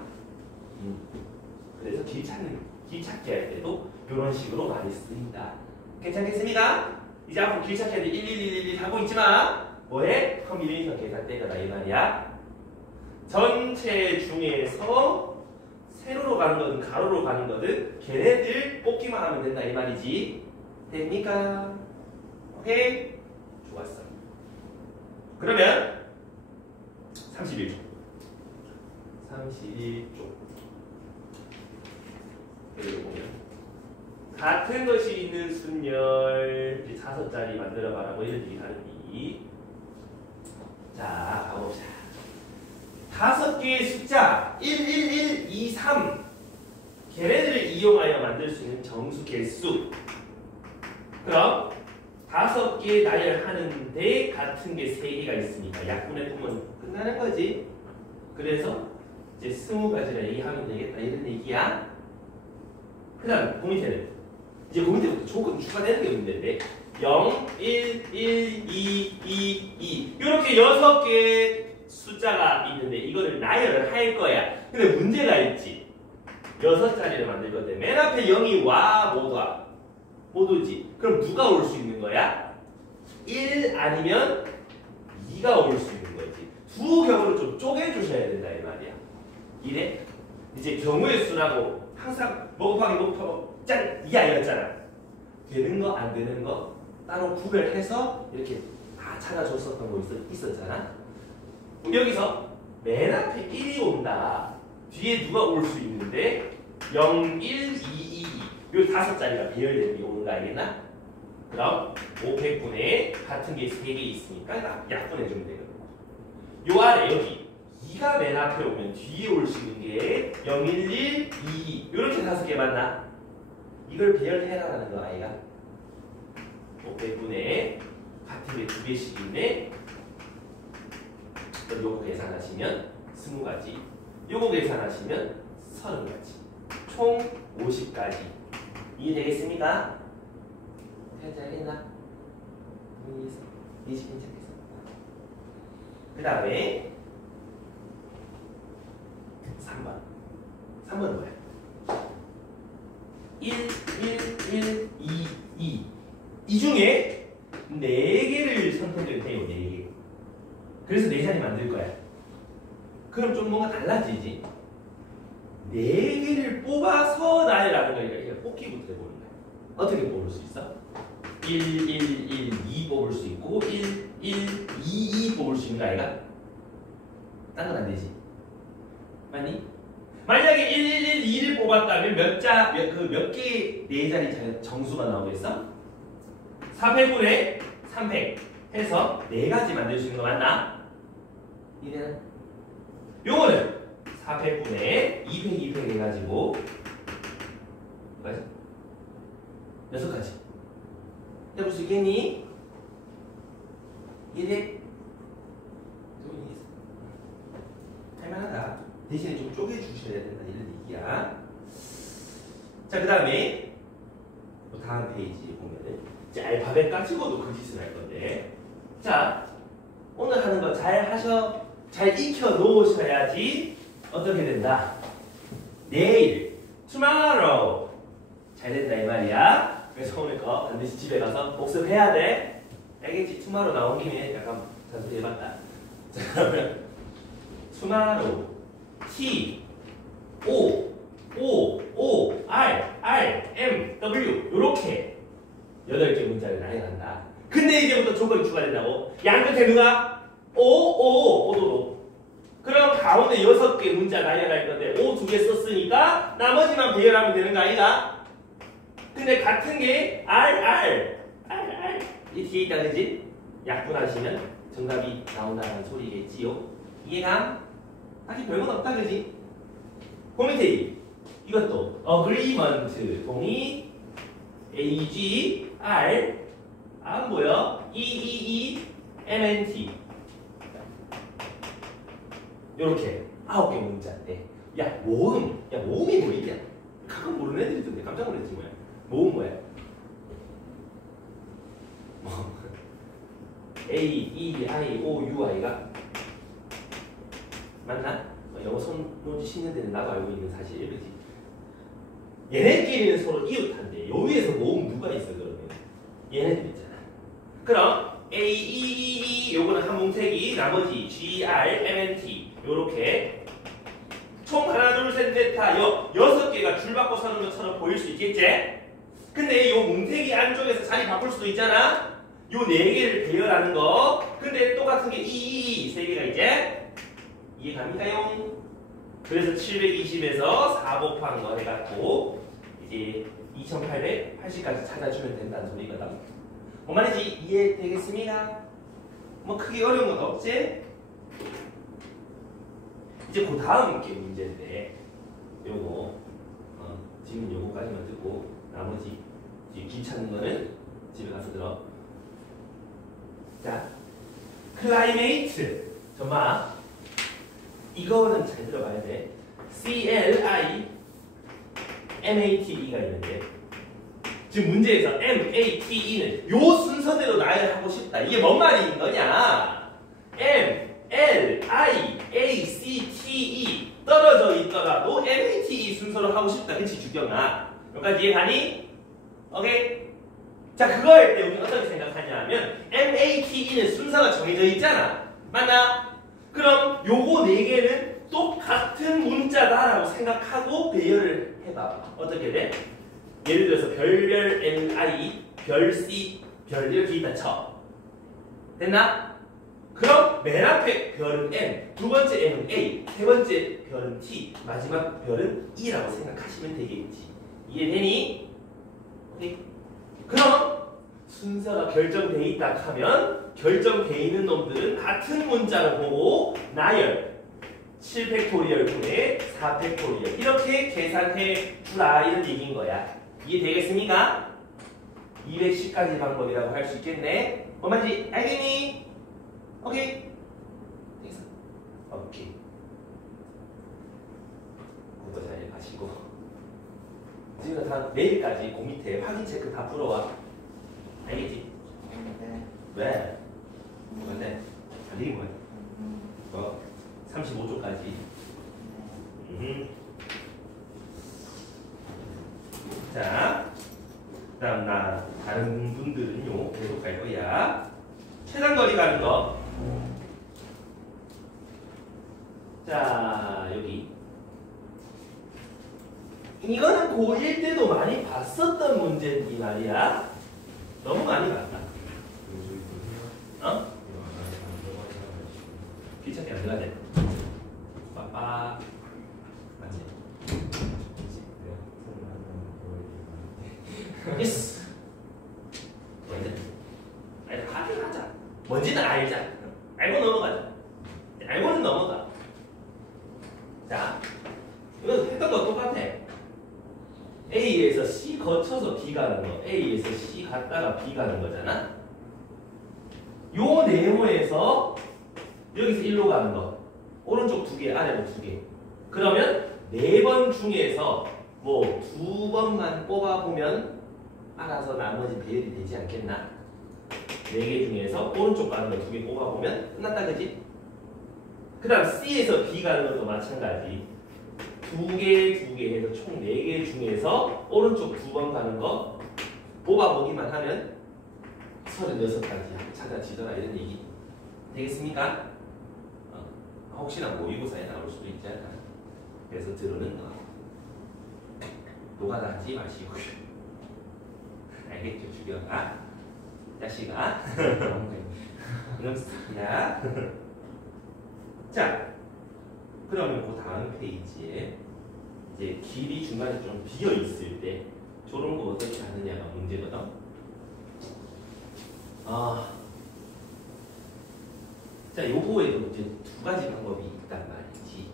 그래서 길 찾기 할 때도 이런 식으로 많이 쓰인다. 괜찮겠습니까? 이제 앞으로 길 찾기 할 때 1, 1, 1, 1 하고 있지 마. 뭐해? 컨비네이션 계산대가 이 말이야. 전체 중에서 세로로 가는 거든 가로로 가는 거든 걔네들 뽑기만 하면 된다 이 말이지. 됩니까? 오케이? 좋았어. 그러면 31쪽. 31쪽. 여기를 보면 같은 것이 있는 순열 5자리 만들어봐라 뭐 이런 얘기 하는데, 자 가봅시다. 5개의 숫자 1, 1, 1, 2, 3 걔네들을 이용하여 만들 수 있는 정수 개수. 그럼 5개 나열하는데 같은 게 3개가 있으니까 약분의 품은 끝나는 거지. 그래서 이제 20가지를 얘기하면 되겠다 이런 얘기야. 그 다음 고밑에는 이제 고밑에부터 조금 추가되는 게 문제인데 0, 1, 1, 2, 2, 2 이렇게 6개의 숫자가 있는데 이거를 나열을 할 거야. 근데 문제가 있지. 6자리를 만들 건데 맨 앞에 0이 와 못 와? 못 오지. 그럼 누가 올 수 있는 거야? 1 아니면 2가 올 수 있는 거지. 두 경우를 좀 쪼개주셔야 된다 이 말이야. 이래? 이제 경우의 수라고 항상 뭐 곱하기 뭐 곱하기 짠! 이 아니었잖아. 되는 거 안 되는 거 따로 구별해서 이렇게 다 찾아줬었던 거 있었잖아. 그럼 여기서 맨 앞에 1이 온다. 뒤에 누가 올 수 있는데 0, 1, 2, 2, 2 요 5자리가 배열되는 게 오는 거 알겠나? 그럼 500분의 같은 게 3개 있으니까 약분해주면 되거든. 요 아래 여기 2가 맨 앞에 오면 뒤에 올 수 있는 게 0, 1, 1, 2, 2 요렇게 5개 맞나? 이걸 배열해라라는 거 아이가. 500분의 같은 게 2개씩 있네. 그럼 요거 계산하시면 20가지, 요거 계산하시면 30가지, 총 50가지 이해되겠습니까? 잘했나? 20분 착했어. 그 다음에 3번. 3번은 뭐야? 1, 1, 1, 2, 2. 이 중에 4개를 선택을 해요. 4개. 그래서 4자리 만들 거야. 그럼 좀 뭔가 달라지지. 4개를 뽑아서 나열하는 거니까 이게 뽑기부터 해보는 거야. 어떻게 뽑을 수 있어? 1, 1, 1, 2 뽑을 수 있고 1, 1, 2, 2 뽑을 수 있는 거 아이가? 딴 건 안 되지. 맞니? 만약에 1, 1, 1, 2를 뽑았다면 몇 개의 4자리 정수가 나오겠어? 400분의 300 해서 4가지 만들 수 있는 거 맞나? 이래는 요거는 400분의 200, 200 해가지고 뭐지? 6가지 해볼 수 있겠니? 이래? 할만하다. 대신에 좀 쪼개주셔야 된다 이런 얘기야. 자, 그 다음에 다음 페이지 보면은 이제 알파벳 가지고도 그 짓을 할 건데, 자 오늘 하는 거 잘 익혀 놓으셔야지 어떻게 된다. 내일 tomorrow 잘 된다 이 말이야. 그래서 오늘 거 반드시 집에 가서 복습해야 돼. 알겠지? tomorrow 나온 김에 약간 잔소리 해봤다. 자, 그러면 tomorrow T O O O R R M W 요렇게 8개 문자를 나열한다. 근데 이제부터 조건이 추가된다고. 양 끝에 누가? 오도로. 그럼 가운데 6개 문자 나열할 건데 O 2개 썼으니까 나머지만 배열하면 되는 거 아이가? 근데 같은 게 R 이 뒤에 있다 그지? 약분하시면 정답이 나온다는 소리겠지요. 이해감? 딱히 별건 없다 그지? 그 밑에 이것도 agreement 동의 AG R 안 보여? EEE MNT 요렇게 9개 문자인데 모음이 뭐이냐? 가끔 모르는 애들이 있던데 깜짝 놀랐지 뭐야. 모음 뭐야? A, E, I, O, U, I가 맞나? 영어 손노지 씻는 데는 나도 알고 있는 사실 그지? 얘네끼리는 서로 이웃한데 요 위에서 모음 누가 있어 그러면? 얘네들 있잖아. 그럼 A, E, E, E 요거는 문태기 나머지 GRMNT 요렇게 총 하나 둘 셋 넷 다 6개가 줄 바꿔 서는 것처럼 보일 수 있겠지? 근데 요 문태기 안쪽에서 자리 바꿀 수도 있잖아? 요 4개를 배열하는 거. 근데 똑같은 게 3개가 이제 이해갑니까요? 그래서 720에서 4 곱한 거 해갖고 이제 2880까지 찾아주면 된다는 소리거든. 뭔 말인지 이해되겠습니까? 뭐 크게 어려운 건 없지? 이제 그 다음 게 문제인데 요거 지금 요거까지만 듣고 나머지 이제 귀찮은 거는 집에 가서 들어. 자, 클라이메이트 정말 이거는 잘 들어봐야 돼. CLIMATE가 있는데 지금 문제에서 MATE는 요 순서대로 나열하고 싶다. 이게 뭔 말인 거냐? MLIACTE 떨어져 있더라도 MATE 순서로 하고 싶다. 그치 주경아? 여기까지 이해가니? 오케이? 자, 그거 할 때 우리 어떻게 생각하냐면 MATE는 순서가 정해져 있잖아. 맞나? 그럼 요거 4개는 똑같은 문자다라고 생각하고 배열을 해봐. 어떻게 돼? 예를 들어서 별별 MI, 별 C, 별 이렇게 있다 쳐. 됐나? 그럼 맨 앞에 별은 M, 두 번째 M은 A, 세 번째 별은 T, 마지막 별은 E라고 생각하시면 되겠지. 이해되니? 오케이? 그럼 순서가 결정돼 있다 하면 결정돼 있는 놈들은 같은 문자를 보고 나열 7팩토리얼 분의 4팩토리얼 이렇게 계산해 주라 이런 얘기인 거야. 이해되겠습니까? 210가지 방법이라고 할 수 있겠네. 뭔지 알겠니? 오케이? 됐어. 오케이. 그것도 잘 하시고 지금 다 내일까지 그 밑에 확인 체크 다 풀어와. 알겠지? 네. 왜? 뭔데? 잘 읽은 거야. 35초까지. 자, 그다음 다른 분들은요 계속 갈 거야. 최단거리 가는 거. 자, 여기. 이거는 고1 때도 많이 봤었던 문제인데 말이야. 너무 많이 봤다. 어? 귀찮게 안 들어가지? 빠빠. 맞지? 예스. 뭔데? 아니, 확인하자. 뭔지는 알자. 알고 넘어가자. 알고는 넘어가. 자, 이거 했던 거 똑같아. A에서 C 거쳐서 B 가는 거. A에서 C 갔다가 B 가는 거잖아. 요 네모에서 여기서 1로 가는 거. 오른쪽 2개, 아래로 2개. 그러면 4번 중에서 뭐 2번만 뽑아보면 알아서 나머지 배열이 되지 않겠나? 4개 중에서 오른쪽 가는 거 2개 뽑아보면 끝났다, 그지? 그 다음 C에서 B 가는 것도 마찬가지. 2개, 2개 해서 총 4개 중에서 오른쪽 2번 가는 거 뽑아보기만 하면 36가지 찾아지더라 이런 얘기 되겠습니까? 혹시나 모의고사에 나올 수도 있잖아. 그래서 들으는 거 노가다 하지 마시고요. 알겠죠, 주경아? 자식아? 야. 자, 그러면 그 다음 페이지에 이제 길이 중간에 좀 비어 있을 때 저런 거 어떻게 하느냐가 문제거든. 자, 요거에도 이제 2가지 방법이 있단 말이지.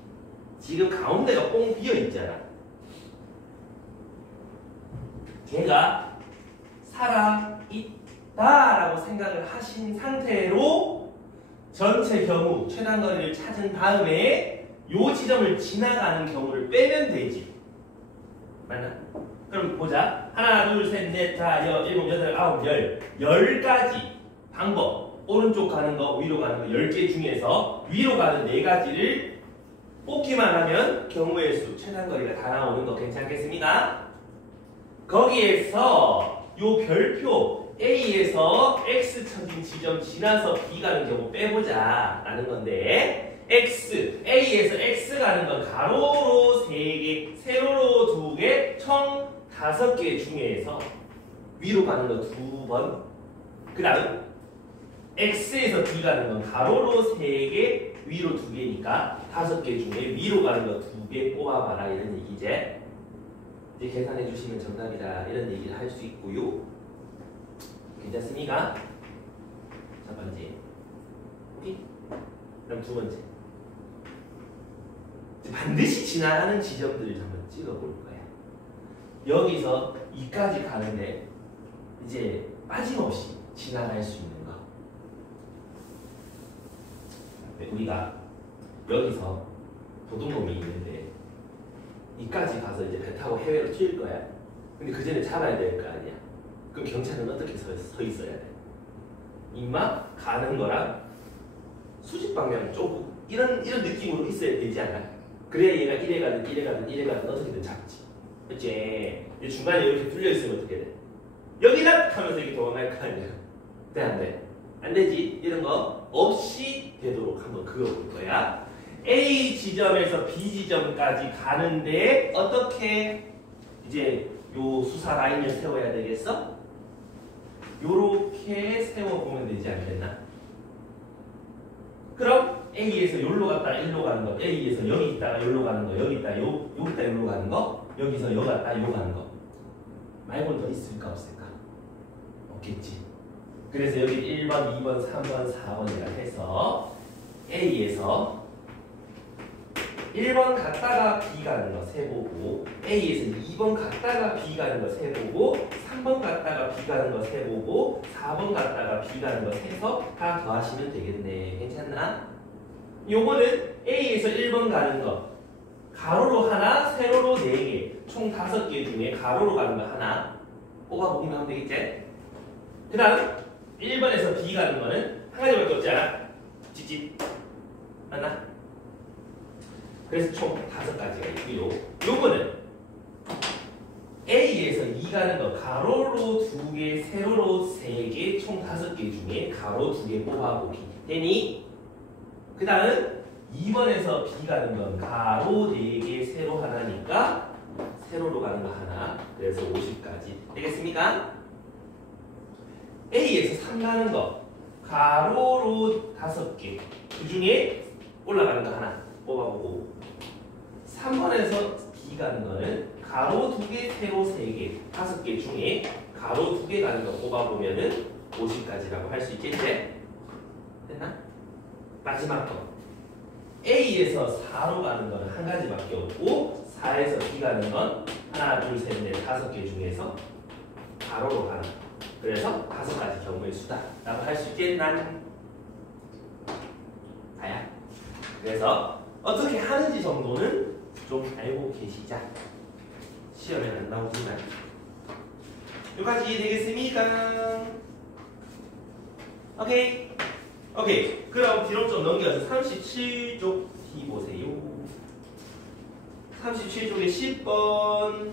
지금 가운데가 뽕 비어 있잖아. 걔가 살아 있다라고 생각을 하신 상태로 전체 경우 최단거리를 찾은 다음에 요 지점을 지나가는 경우를 빼면 되지. 맞나? 그럼 보자. 하나, 둘, 셋, 넷, 다, 일곱, 여덟, 아홉, 10가지 방법. 오른쪽 가는 거, 위로 가는 거 10개 중에서 위로 가는 4가지를 뽑기만 하면 경우의 수, 최단거리가 다 나오는 거 괜찮겠습니까? 거기에서 요 별표 A에서 X 쳐진 지점 지나서 B 가는 경우 빼보자 라는 건데 A에서 X 가는 건 가로로 3개, 세로로 2개, 총 5개 중에서 위로 가는 거 2번, 그 다음 X에서 B 가는 건 가로로 3개, 위로 2개니까 5개 중에 위로 가는 거 2개 뽑아봐라 이런 얘기지. 이제 계산해 주시면 정답이다 이런 얘기를 할 수 있고요. 괜찮습니까? 첫 번째. 오케이? 그럼 두 번째. 반드시 지나가는 지점들을 한번 찍어볼 거야. 여기서 2까지 가는데 이제 빠짐없이 지나갈 수 있는 거. 우리가 여기서 도둑놈이 있는데 2까지 가서 이제 배 타고 해외로 튈 거야. 근데 그 전에 잡아야 될 거 아니야. 그럼 경찰은 어떻게 서 있어야 돼? 임마 가는 거랑 수직 방향 쪽 이런 느낌으로 있어야 되지 않아? 그래야 얘가 이래 가든 어떻게든 잡지. 그치? 중간에 이렇게 뚫려 있으면 어떻게 돼? 여기다 하면서 이렇게 도망갈 거 아니야? 돼, 안 돼? 안 되지. 이런 거 없이 되도록 한번 그어볼 거야. A 지점에서 B 지점까지 가는데 어떻게 이제 요 수사 라인을 세워야 되겠어? 요렇게 세워보면 되지 않겠나? 그럼 A에서 여기로 갔다가 일로 가는 거, A에서 여기 있다가 여기로 가는 거, 여기 있다가 여기다 여기로 가는 거, 여기서 여기 갔다가 여기로 가는 거 말고는 더 있을까 없을까? 없겠지. 그래서 여기 1번, 2번, 3번, 4번이라 해서 A에서 1번 갔다가 B 가는 거 세보고 A에서 2번 갔다가 B 가는 거 세보고 3번 갔다가 B 가는 거 세보고 4번 갔다가 B 가는 거 세서 다 더하시면 되겠네. 괜찮나? 요거는 A에서 1번 가는 거 가로로 하나, 세로로 4개 총 5개 중에 가로로 가는 거 하나 뽑아보기만 하면 되겠지? 그 다음 1번에서 B 가는 거는 한 가지밖에 없지 않아? 찌찌 맞나? 그래서 총 5가지가 있고요. 요거는 A에서 2 가는 거 가로로 2개, 세로로 3개, 총 5개 중에 가로 2개 뽑아보기 되니 그 다음 2번에서 B 가는 건 가로 4개, 세로 하나니까 세로로 가는 거 하나 그래서 50까지 되겠습니까? A에서 3 가는 거 가로로 5개 그 중에 올라가는 거 하나 뽑아보고 3번에서 B 가는 거는 가로 2개, 세로 3개 5개 중에 가로 2개 가는 거 뽑아보면은 50까지라고 할 수 있겠지? 됐나? 마지막 거 A에서 4로 가는 거는 한 가지밖에 없고 4에서 B 가는 건 하나, 둘, 셋, 넷 5개 중에서 가로로 가는 그래서 5가지 경우의 수다 라고 할 수 있겠나? 다야. 그래서 어떻게 하는지 정도는 좀 알고 계시자. 시험에 안 나오지만 여기까지 이해되겠습니까? 오케이. 오케이. 그럼 뒤로 좀 넘겨서 37쪽 T 보세요. 37쪽에 10번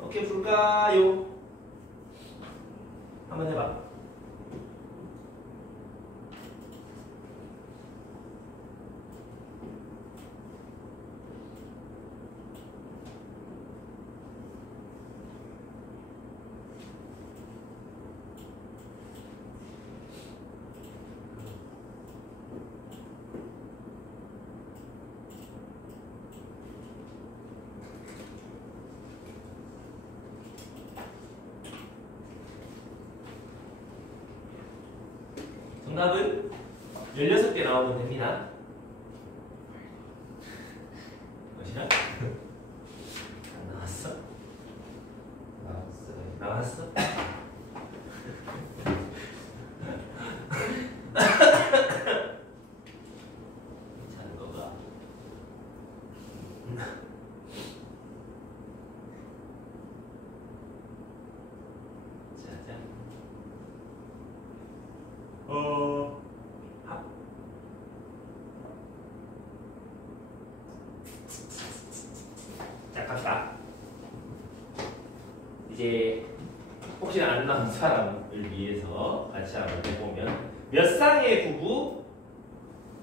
어떻게 풀까요? 한번 해봐. 정답은 16개 나오면 됩니다. 뭐시나? 안 나왔어? 나왔어? 괜찮은 거가. 짜잔. 자, 갑시다. 이제 혹시나 안 나온 사람을 위해서 같이 한번 해보면 몇 쌍의 부부?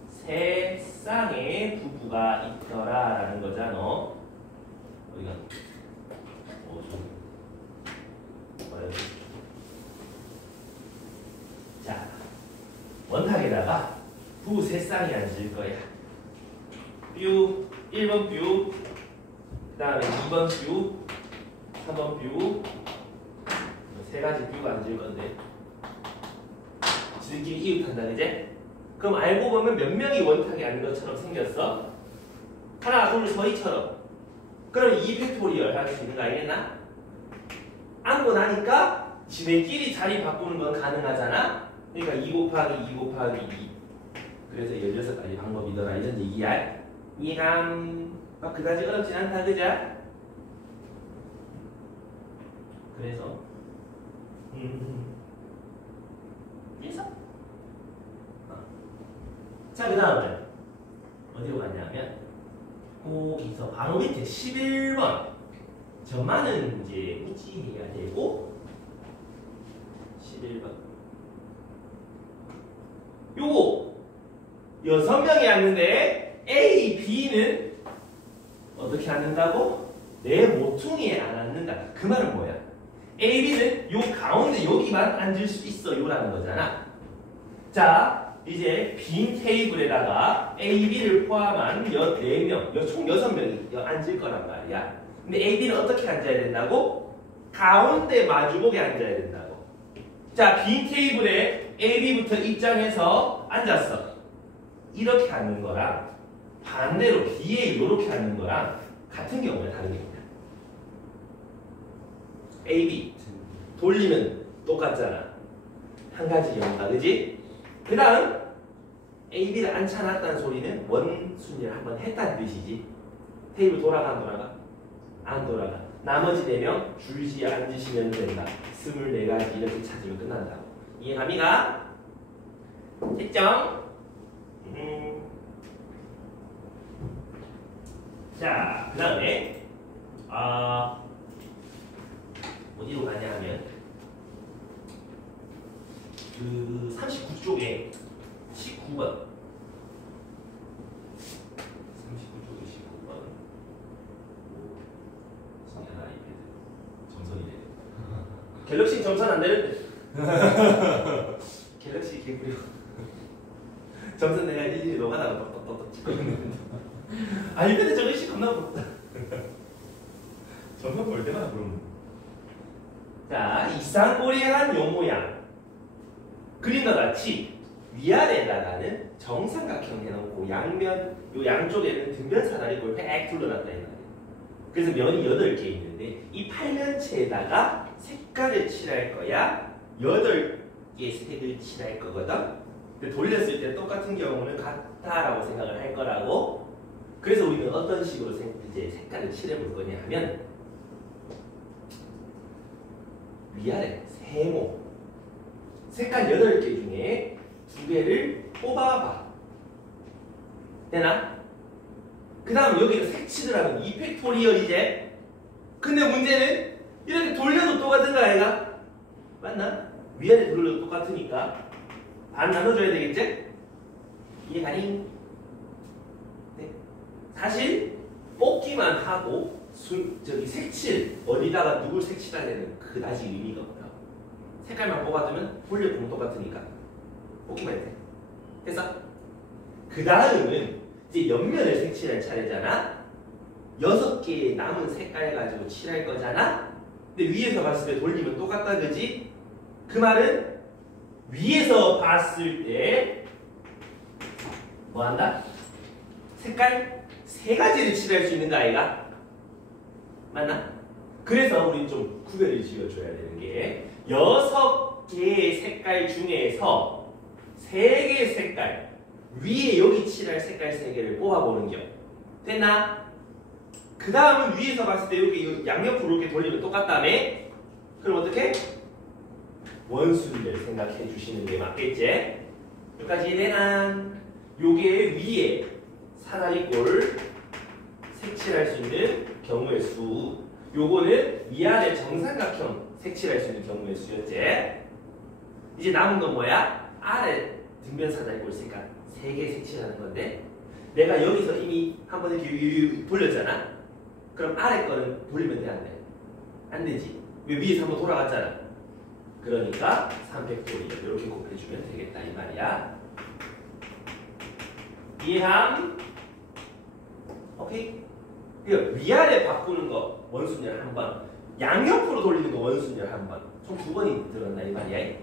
세 쌍의 부부가 있더라 라는 거잖아. 어디가? 자, 원탁에다가 부부 세 쌍이 앉을 거야. 뷰 1번 뷰, 그 다음에 2번 뷰, 3번 뷰, 세 가지 뷰가 앉을 건데 지들끼리 이웃한다, 그제? 그럼 알고 보면 몇 명이 원탁에 앉는 것처럼 생겼어? 하나, 둘, 서희처럼. 그럼 2팩토리얼 할 수 있는 거 알겠나? 앉고 나니까 지네끼리 자리 바꾸는 건 가능하잖아? 그러니까 2 곱하기 2 곱하기 2. 그래서 16가지 방법이더라 이런 얘기야. 이해가 막 그다지 어렵진 않다, 그자? 그래서 그래서 자, 그 다음에 어디로 갔냐면 거기서 바로 밑에 11번 저만은 이제 무지해야 되고 11번 요거 6명이 앉는데 A, B는 어떻게 앉는다고? 내 모퉁이에 안 앉는다. 그 말은 뭐야? A, B는 요 가운데 여기만 앉을 수 있어 요라는 거잖아. 자, 이제 빈 테이블에다가 A, B를 포함한 4명, 총 6명이 앉을 거란 말이야. 근데 A, B는 어떻게 앉아야 된다고? 가운데 마주보게 앉아야 된다고. 자, 빈 테이블에 A, B부터 입장해서 앉았어. 이렇게 앉는 거랑 반대로 B에 이렇게 앉는 거랑 같은 경우야, 다른 경우야. A, B 돌리면 똑같잖아. 한 가지 경우가, 그지? 그 다음 A, B를 앉혀놨다는 소리는 원순위를 한번 했다는 뜻이지. 테이블 돌아가 안 돌아가? 안 돌아가. 나머지 4명 줄지에 앉으시면 된다. 24가지 이렇게 찾으면 끝난다고. 이해갑니까? 됐죠? 자, 그 다음에 어디로 가냐 하면 그 39쪽에 19번 39쪽에 19번 정연아 이패드 점선이네. 갤럭시 점선 안 되는데 갤럭시 개구리 점선 내가 일일이 녹아다가 똑똑똑똑 찍고 있는데 아이패드 저것이 겁나 부럽다. 점선 볼 때마다 부르는. 자, 이쌍꼬리한 요 모양 그림과 같이 위아래에다가는 정삼각형 해놓고 양면, 요 양쪽에는 등변 사다리꼴 팩 둘러놨다 이 말이에요. 그래서 면이 8개 있는데 이 8면체에다가 색깔을 칠할 거야. 8개 색을 칠할 거거든. 근데 돌렸을 때 똑같은 경우는 같다라고 생각을 할 거라고. 그래서 우리는 어떤 식으로 이제 색깔을 칠해볼 거냐 하면 위아래 세모 색깔 8개 중에 2개를 뽑아봐. 되나? 그 다음 여기가 색칠을 하면 2팩토리얼 이제. 근데 문제는 이렇게 돌려도 똑같은 거 아이가? 맞나? 위아래 돌려도 똑같으니까 반 나눠줘야 되겠지? 이해가니? 네. 사실 뽑기만 하고 저기 색칠 어디다가 누굴 색칠하냐는 그다지 의미가 없다. 색깔만 뽑아두면 돌려보면 똑같으니까 뽑기만 해도 돼. 됐어? 그 다음은 이제 옆면을 색칠할 차례잖아. 6개의 남은 색깔 가지고 칠할 거잖아. 근데 위에서 봤을 때 돌리면 똑같다, 그지? 그 말은 위에서 봤을 때 뭐 한다? 색깔 3가지를 칠할 수 있는 거 아이가? 맞나? 그래서 우리 좀 구별을 지어줘야 되는 게 6개의 색깔 중에서 3개의 색깔 위에 여기 칠할 색깔 3개를 뽑아보는 겨. 됐나? 그 다음은 위에서 봤을 때 여기 양옆으로 이렇게 돌리면 똑같다며? 그럼 어떻게? 원순위를 생각해 주시는 게 맞겠지? 여기까지 이해되나? 요게 위에 사다리꼴 색칠할 수 있는 경우의 수. 요거는 위아래 정삼각형 색칠할 수 있는 경우의 수였제. 이제 남은 건 뭐야? 아래 등변 사다리 볼 있으니까 3개 색칠하는 건데 내가 여기서 이미 한번 이렇게 돌렸잖아. 그럼 아래 거는 돌리면 돼, 안 돼? 안 되지. 왜 위에서 한번 돌아갔잖아. 그러니까 300도리 이렇게 곱해주면 되겠다 이 말이야. 이해함? 오케이? 그 위아래 바꾸는 거 원순열 한 번, 양옆으로 돌리는 거 원순열 한 번. 총 2번이 들었나 이 말이야.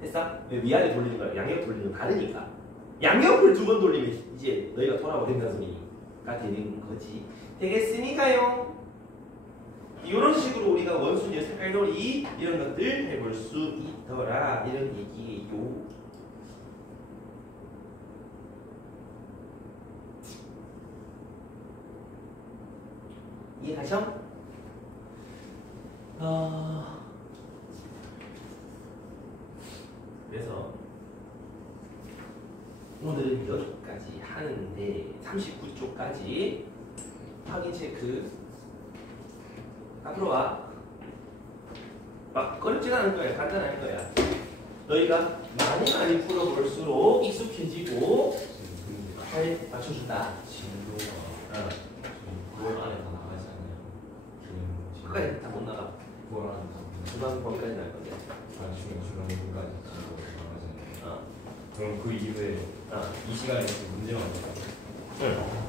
됐어? 왜 위아래 돌리는 거랑 양옆 돌리는 거 다르니까. 양옆을 2번 돌리면 이제 너희가 돌아버린다는 소리가 되는 거지. 되겠으니까요. 이런 식으로 우리가 원순열 색깔놀이 이런 것들 해볼 수 있더라 이런 얘기예요. 이해가셔? 그래서 오늘은 여기까지 하는데 39쪽까지 확인 체크. 앞으로 와. 막 어렵진 않을 거야. 간단할 거야. 너희가 많이 풀어볼수록 익숙해지고 잘 맞춰준다. 진도가 9월 안에 다 나가지 않나요? 끝까지 다 못 나가. 9월 안에 다 중간번까지 날 건데. 중간까지 진도 나가지 않나요? 그럼 그 이후에 이 시간에 문제가 나요? 응.